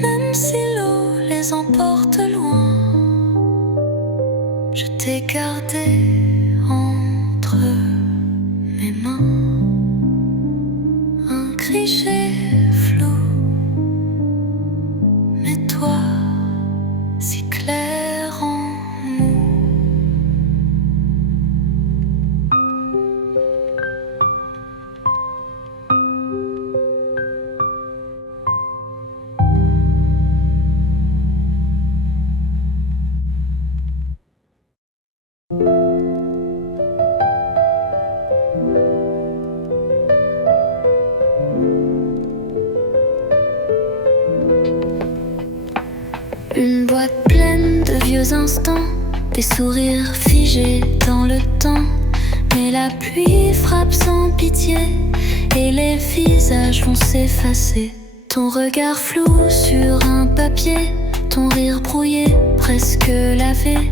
Même si l'eau les emporte loin, je t'ai gardé entre mes mains. Un cliché flou, mais toi si clair en nous. Une boîte pleine de vieux instants, des sourires figés dans le temps. Mais la pluie frappe sans pitié et les visages vont s'effacer. Ton regard flou sur un papier, ton rire brouillé, presque lavé.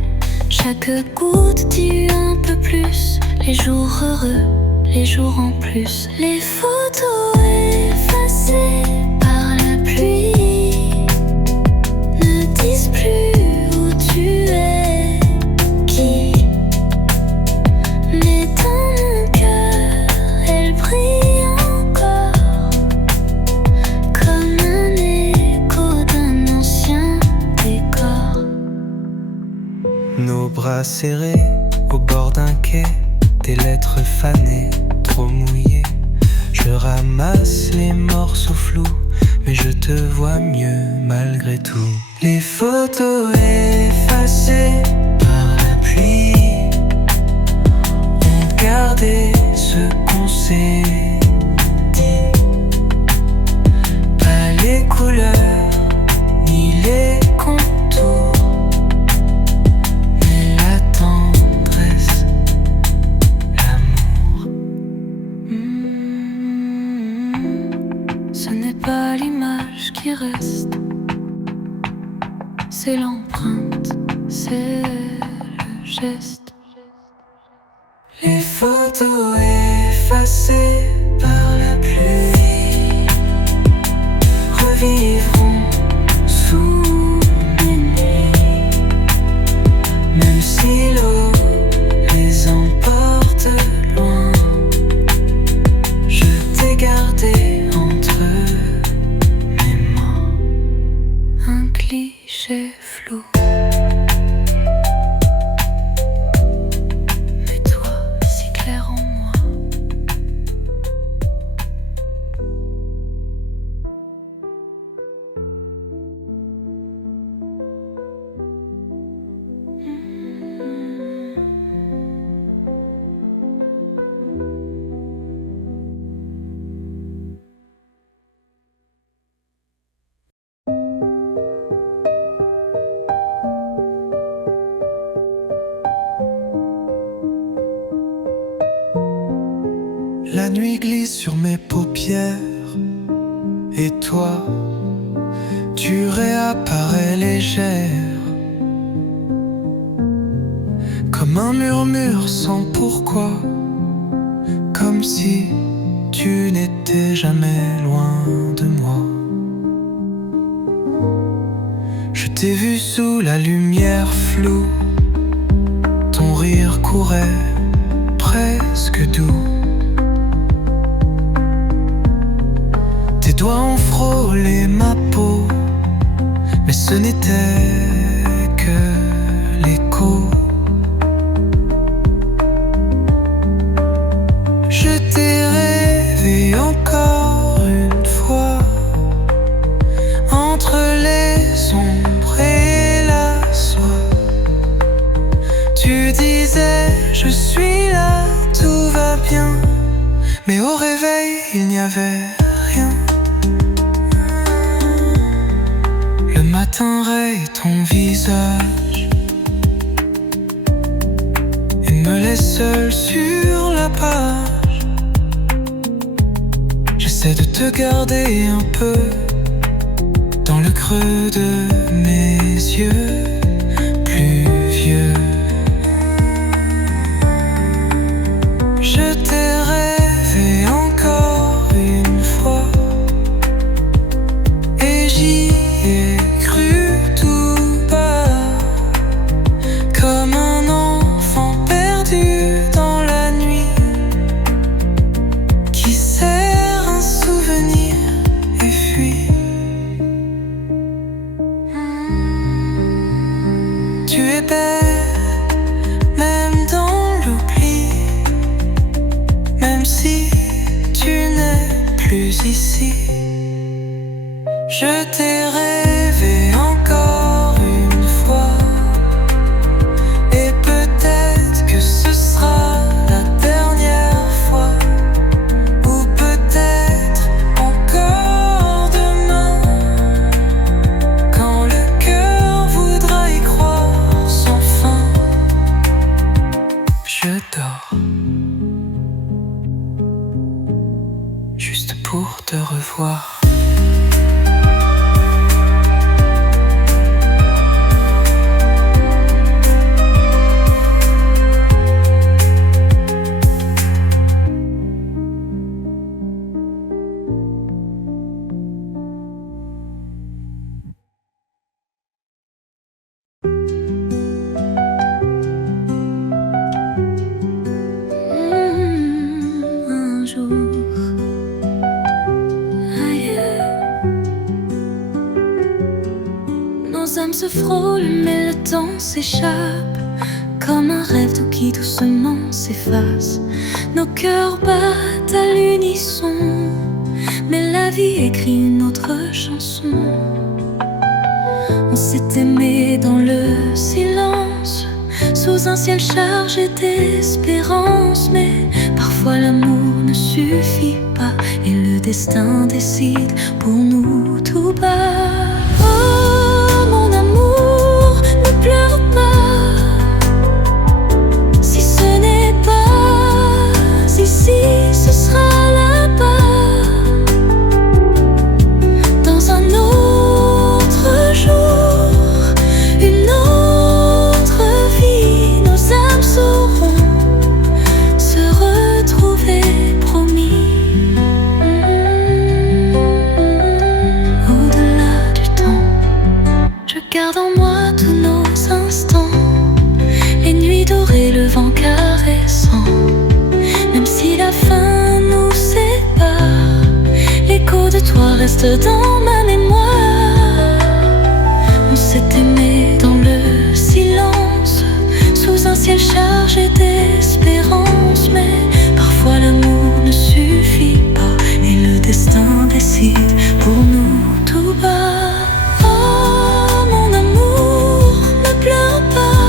Chaque goutte dit un peu plus, les jours heureux, les jours en plus. Les photos effacées par la pluie ne disent plus où tu es qui. Mais dans mon cœur, elles brillent encore comme un écho d'un ancien décor. Nos bras serrés au bord d'un quai, des lettres fanées, trop mouillées. Je ramasse les morceaux flous, mais je te vois mieux malgré tout. Les photos effacées par la pluie ont gardé ce qu'on s'est dit. Pas les couleurs ni les contours, mais la tendresse, l'amour. Ce n'est pas l'image qui reste, c'est l'empreinte, c'est le geste. Les photos effacées par la pluie revivront sous mes nuits. Même si l'eau les emporte loin, je t'ai gardé entre mes mains. Un cliché flou, mais toi si clair en moi. La nuit glisse sur mes paupières et toi, tu réapparais légère, comme un murmure sans pourquoi, comme si tu n'étais jamais loin de moi. Je t'ai vu sous la lumière floue, ton rire courait presque doux. Tes doigts ont frôlé ma peau, mais ce n'était que l'écho. Je t'ai rêvé encore une fois, entre les ombres et la soie. Tu disais je suis là, tout va bien, mais au réveil il n'y avait rien. Le matin raye ton visage et me laisse seul sur la page. J'essaie de te garder un peu dans le creux de mes yeux plus vieux. Je t'ai rêvé encore une fois et j'y ai cru tout bas, comme un enfant perdu dans la nuit qui serre un souvenir et fuit. Tu es belle, même dans l'oubli, même si tu n'es plus ici. Je t'ai rêvé encore une fois, et peut-être que ce sera la dernière fois, ou peut-être encore demain, quand le cœur voudra y croire sans fin. Je dors juste pour te revoir. Un jour, ailleurs, nos âmes se frôlent, mais le temps s'échappe, comme un rêve doux qui doucement s'efface. Nos cœurs battent à l'unisson, mais la vie écrit une autre chanson. On s'est aimé dans le silence, sous un ciel chargé d'espérance. Mais parfois l'amour ne suffit pas, et le destin décide pour nous tout bas. Oh mon amour, ne pleure pas, si ce n'est pas ici, ce sera là-bas, dans un autre jour, une autre vie. Nos âmes sauront se retrouver, promis. Au-delà du temps, je garde en moi tous nos instants, les nuits dorées, le vent caressant. Même si la fin nous sépare, l'écho de toi reste dans ma mémoire. On s'est aimé dans le silence, sous un ciel chargé d'espérance. Mais parfois l'amour ne suffit pas, et le destin décide pour nous tout bas. Oh mon amour, ne pleure pas,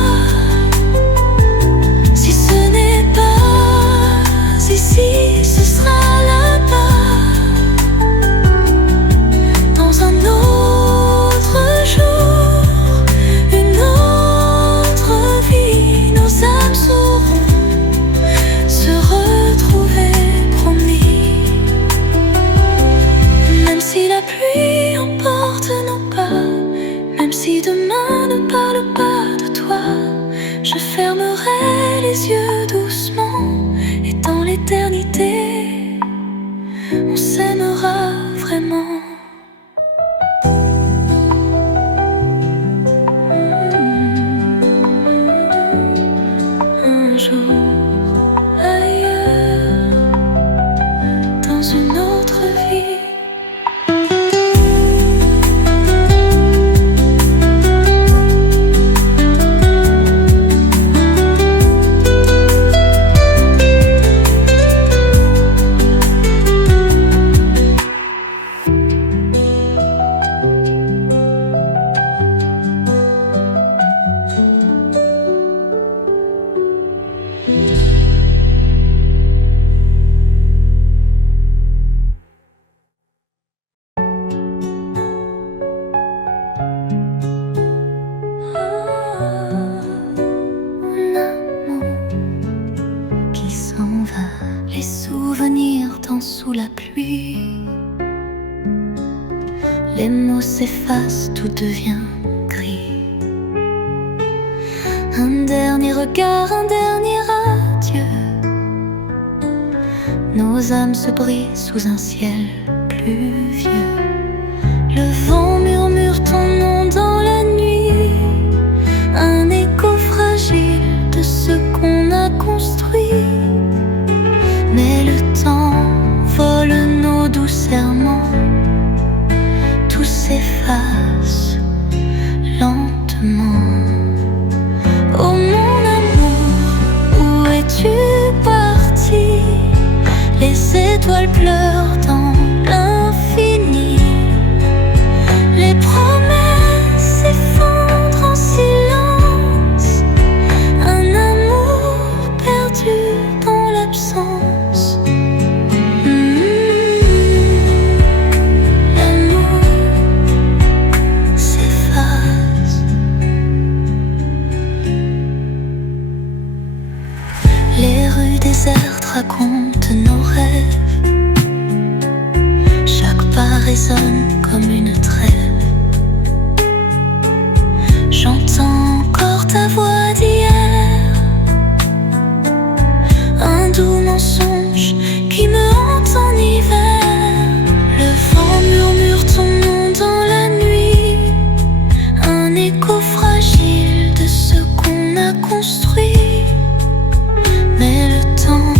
si ce n'est pas ici, ce sera là-bas, dans un autre si demain ne parle pas de toi, je fermerai les yeux doucement, et dans l'éternité, on s'aimera vraiment. Un jour, ailleurs, dans une autre vie. Les souvenirs dansent sous la pluie. Les mots s'effacent, tout devient gris. Un dernier regard, un dernier adieu. Nos âmes se brisent sous un ciel pluvieux. Le vent murmure ton nom dans la nuit, un écho fragile de ce qu'on a construit. Mais le temps vole nos doux serments, tout s'efface lentement. Oh mon amour, où es-tu parti? Les étoiles pleurent dans l'infini. Les promesses s'effondrent en silence. Un amour perdu dans l'absence. L'amour s'efface. Les rues désertes racontent nos rêves. Chaque pas résonne comme une trêve. J'entends encore ta voix d'hier, un doux mensonge qui me hante en hiver. Le vent murmure ton nom dans la nuit, un écho fragile de ce qu'on a construit. Mais le temps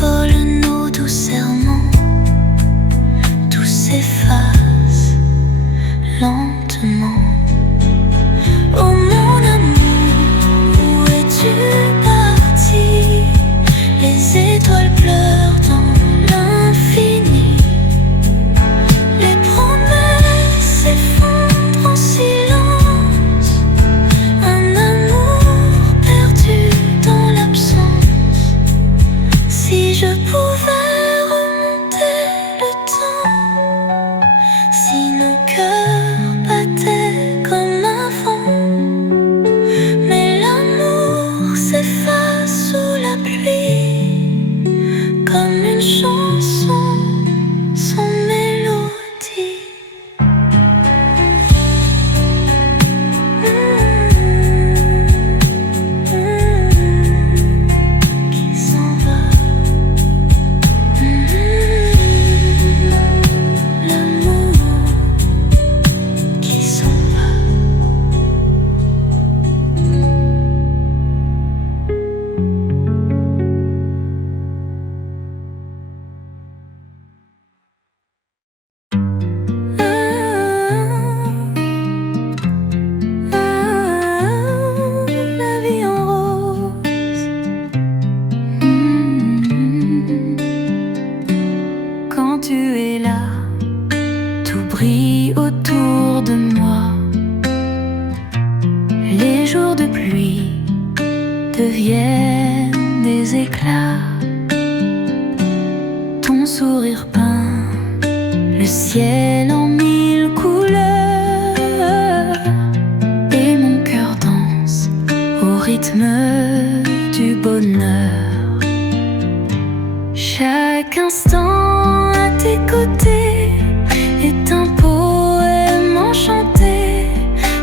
vole nos doux serments, tout s'efface lentement. Oh mon amour, où es-tu parti? Les étoiles pleurent dans l'infini. Les promesses s'effondrent en silence. Un amour perdu dans l'absence. Si je pouvais remonter le temps, si nos cœurs battaient comme avant. Mais l'amour s'efface sous la pluie, comme une chanson sans mélodie. Qui s'en va. L'amour qui s'en va. La vie en rose. Quand tu es là, tout brille autour de moi. Les jours de pluie deviennent des éclats. Ton sourire peint le ciel en mille couleurs, et mon cœur danse au rythme du bonheur. Chaque instant à tes côtés est un poème enchanté.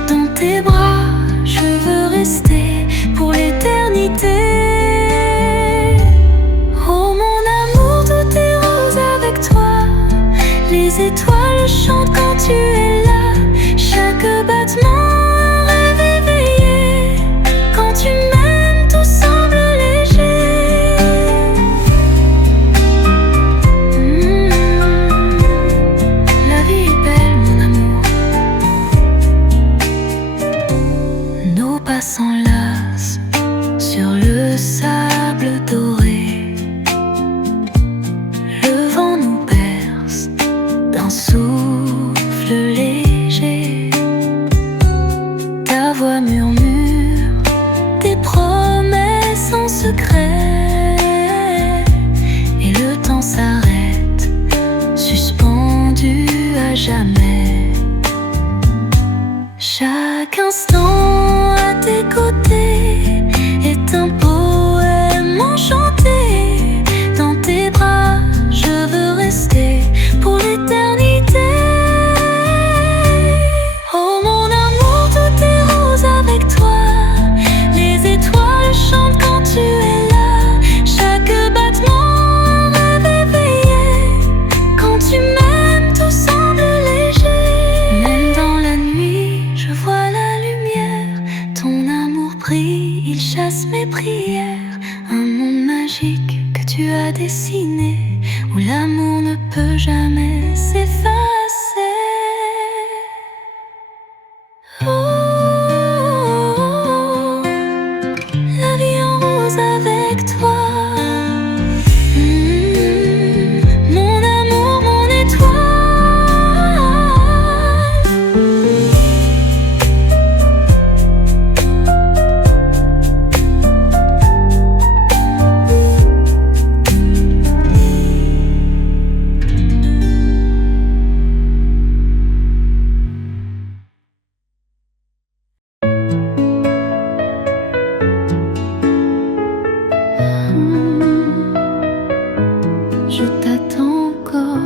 Dans tes bras, je veux rester pour l'éternité. Oh mon amour, tout est rose avec toi. Les étoiles chantent quand tu es là. Chaque battement un rêve éveillé. Quand tu m'aimes, tout semble léger. La vie est belle, mon amour. Nos pas s'enlacent sur le sable doré. Le vent nous berce d'un souffle léger. Ta voix murmure des promesses en secret. Et le temps s'arrête, suspendu à jamais. Chaque instant à tes côtés est un poème enchanté. Dans tes bras, je veux rester pour l'éternité. Oh mon amour, tout est rose avec toi. Les étoiles chantent quand tu es là. Chaque battement un rêve éveillé. Quand tu m'aimes, tout semble léger. Même dans la nuit, je vois la lumière. Ton amour brille, il chasse mes prières. Un monde magique que tu as dessiné, où l'amour ne peut jamais s'effacer. Oh, la vie en rose avec toi. Mon amour, mon étoile. Je t'attends encore.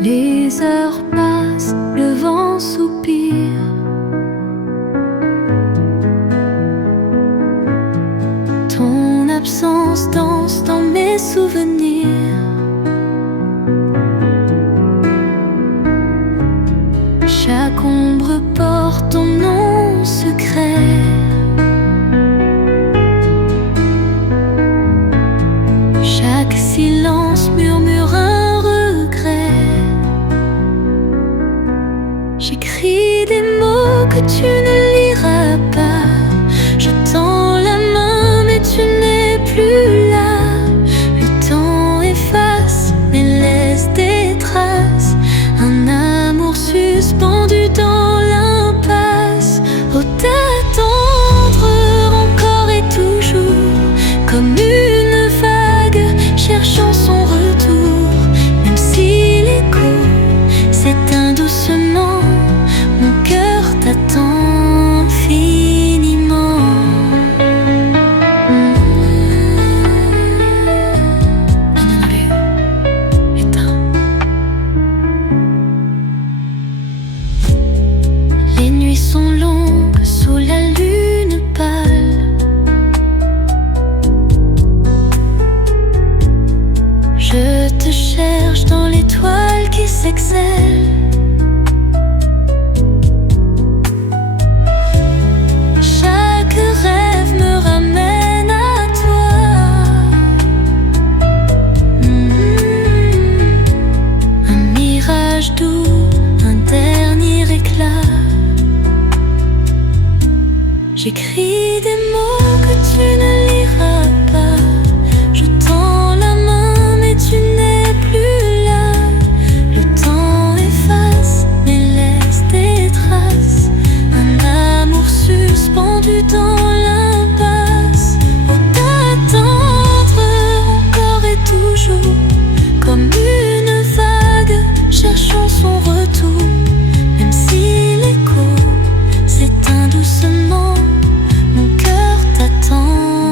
Les heures passent, le vent soupire. Ton absence danse dans mes souvenirs. Chaque ombre porte ton nom secret. Chaque silence murmure un regret. J'écris des mots que tu ne liras pas. Je tends la main mais tu n'es plus là. Le temps efface mais laisse des traces. Un amour suspendu dans l'impasse. Oh, t'attendre encore et toujours. Comme une vague cherchant son retour. Même si l'écho s'éteint doucement, mon cœur t'attend infiniment. Éteint. Les nuits sont longues sous la lune pâle. Je te cherche dans l'étoile qui s'excelle. Chaque rêve me ramène à toi. Un mirage doux, un dernier éclat. J'écris des mots que tu ne liras pas. Je tends la main mais tu n'es plus là. Le temps efface mais laisse des traces. Un amour suspendu dans l'impasse. Oh, t'attendre encore et toujours. Comme une vague cherchant son retour. Même si l'écho s'éteint doucement, mon cœur t'attend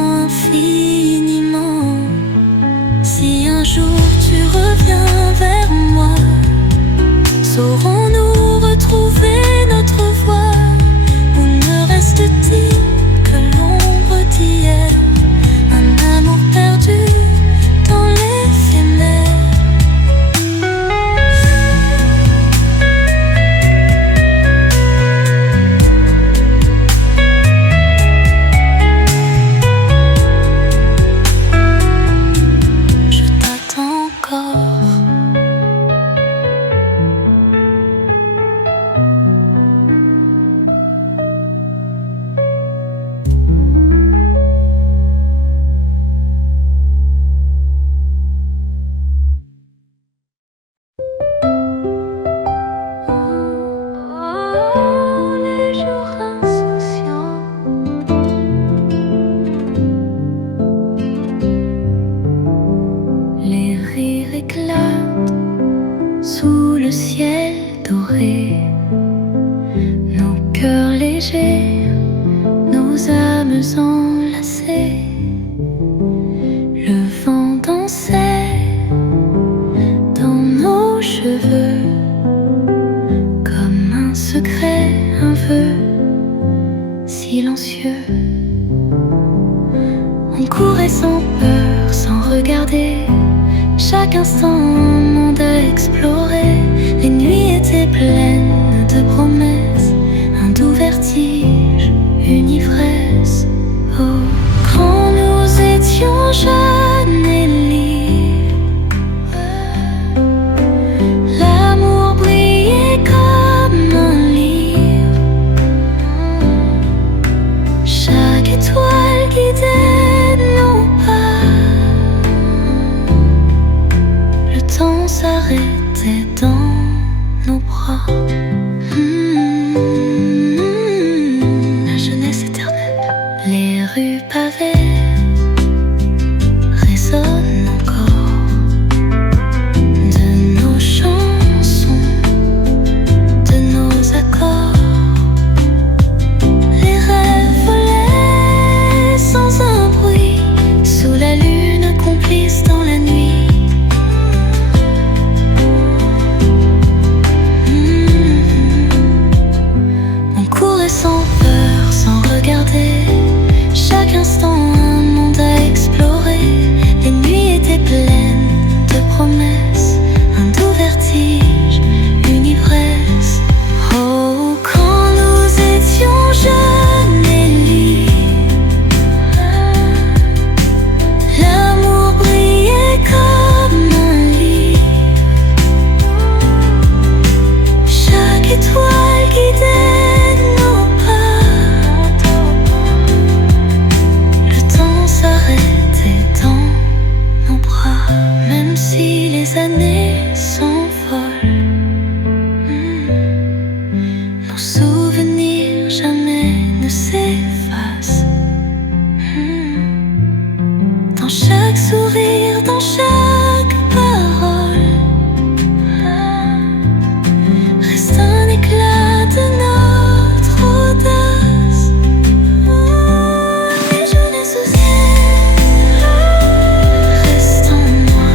cachés, nos âmes enlacées. Le vent dansait dans nos cheveux, comme un secret, un vœu silencieux. On courait sans peur, sans regarder, chaque instant un monde à explorer. Les nuits étaient pleines de promesses, un doux vertige, une ivresse. Oh, quand nous étions jeunes et libres, l'amour brillait comme un livre. Chaque étoile guidait nos pas. Le temps s'arrêtait dans nos bras. La jeunesse éternelle. Les rues pavées résonnent encore de nos chansons, de nos accords. Les rêves volaient sans un bruit, sous la lune complice dans la nuit. Sans peur, sans regarder, chaque instant un monde à explorer. Les nuits étaient pleines de promesses, un doux vertige, une ivresse. Oh, quand nous étions jeunes et libres, l'amour brillait comme un livre. Chaque étoile guidait. Les années sont folles, nos souvenirs jamais ne s'effacent. Dans chaque sourire, dans chaque parole, reste un éclat de notre audace. Et je les souviens, reste en moi.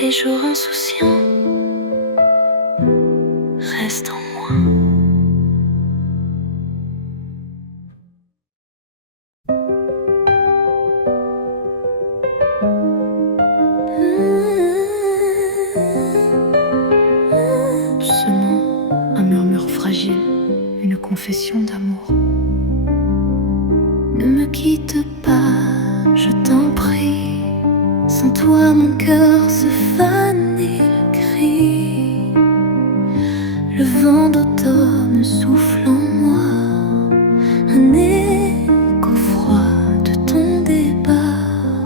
Les jours insouciants restent en moi. Doucement, un murmure fragile, une confession d'amour. Ne me quitte pas, je t'en prie. Sans toi mon cœur se fane et crie. Le vent d'automne souffle en moi, un écho froid de ton départ.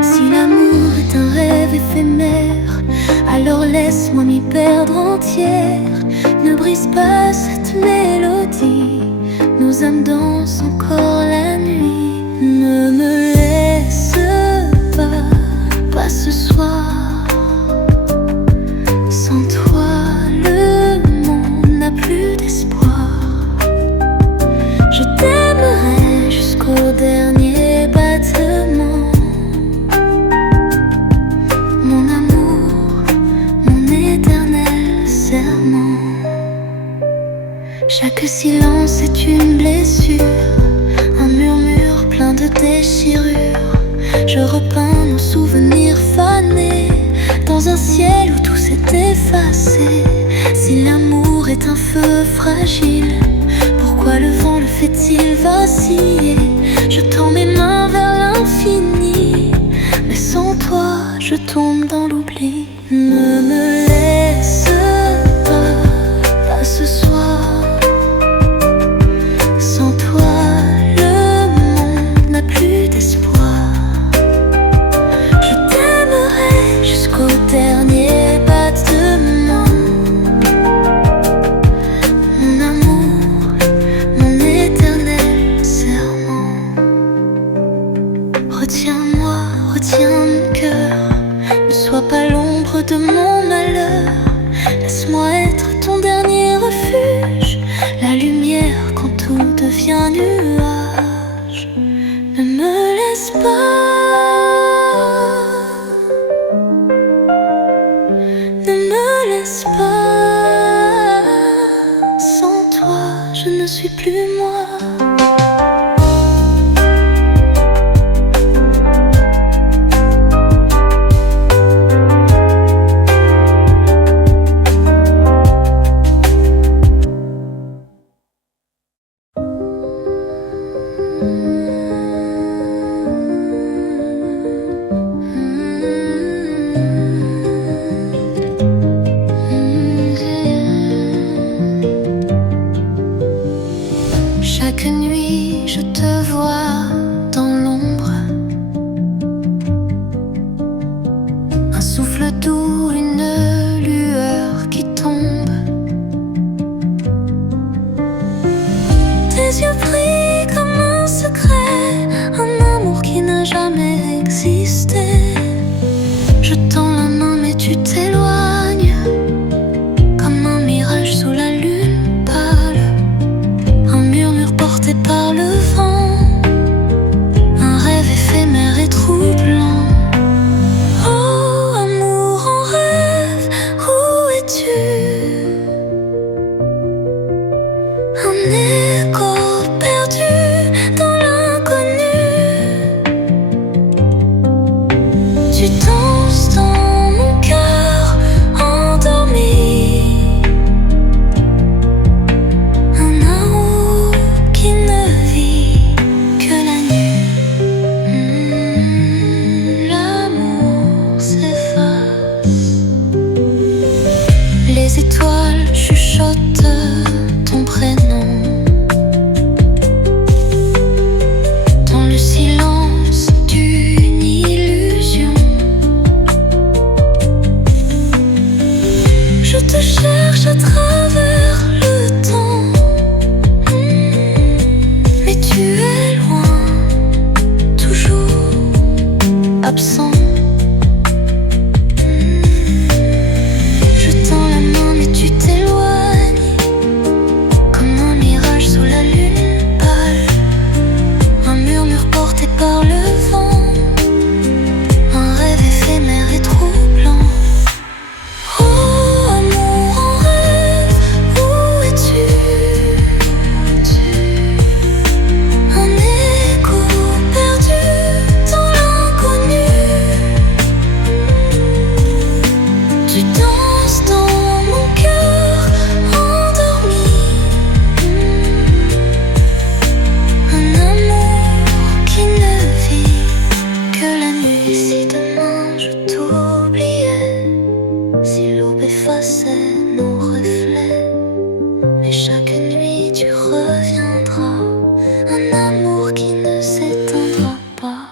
Si l'amour est un rêve éphémère, alors laisse-moi m'y perdre entière. Ne brise pas cette mélodie, nos âmes dansent encore la nuit. Ne me laisse pas ce soir. Sans toi, le monde n'a plus d'espoir. Je t'aimerai jusqu'au dernier battement. Mon amour, mon éternel serment. Chaque silence est une blessure, un murmure plein de déchirures. Je repeins nos souvenirs fanés dans un ciel où tout s'est effacé. Si l'amour est un feu fragile, pourquoi le vent le fait-il vaciller? Je tends mes mains vers l'infini, mais sans toi je tombe dans l'oubli. Ne me laisse pas ce soir. Sans toi le monde n'a plus d'espoir. Jusqu'au dernier battement. Mon amour, mon éternel serment. Retiens-moi, retiens mon cœur. Ne sois pas l'ombre de mon malheur. Laisse-moi être ton dernier refuge, la lumière quand tout devient nuage. Ne me laisse pas, ne me laisse pas. Sans toi, je ne suis plus moi. Chaque nuit, je te vois dans l'ombre. Un souffle doux, une lueur qui tombe. Tes yeux brillent comme un secret, un amour qui n'a jamais existé. Je tends la main mais tu t'éloignes, comme un mirage sous la lune pâle. Un murmure porté par le vent, un rêve éphémère et troublant. Oh amour en rêve, où es-tu? Un écho perdu dans l'inconnu. Tu danses dans mon cœur endormi. Un amour qui ne vit que la nuit. L'amour s'efface. Les étoiles chuchotent ton prénom. Dans le silence d'une illusion, je te cherche à travers le temps. Mais tu es loin, toujours absent. Je tends la main mais tu t'éloignes, comme un mirage sous la lune pâle. Un murmure porté par le vent, un rêve éphémère et troublant. Oh amour en rêve, où es-tu? Un écho perdu dans l'inconnu. Tu danses dans mon cœur endormi. Un amour qui ne vit que la nuit. Si demain je t'oubliais, si l'aube effaçait nos reflets, mais chaque nuit tu reviendras. Un amour qui ne s'éteindra pas.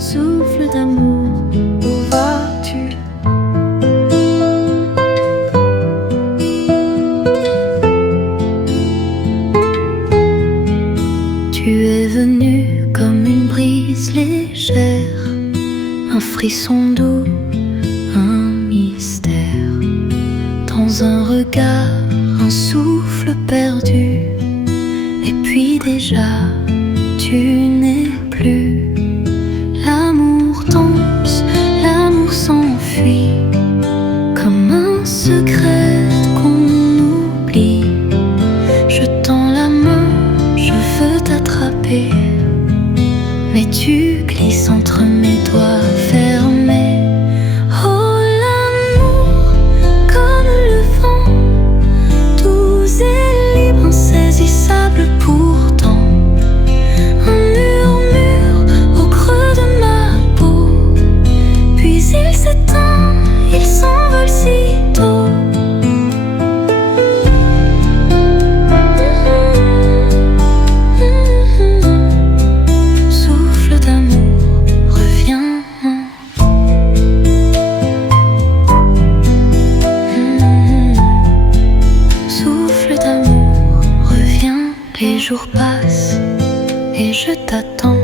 Souffle d'amour, où vas-tu? Tu es venu comme une brise légère, un frisson doux, un mystère. Dans un regard, un souffle perdu. Et puis déjà, tu n'es plus. L'amour danse, l'amour s'enfuit, comme un secret qu'on oublie. Je tends la main, je veux t'attraper, mais tu glisses entre mes doigts fermés. Oh l'amour, comme le vent, doux et libre, insaisissable pourtant. Un murmure t'attends.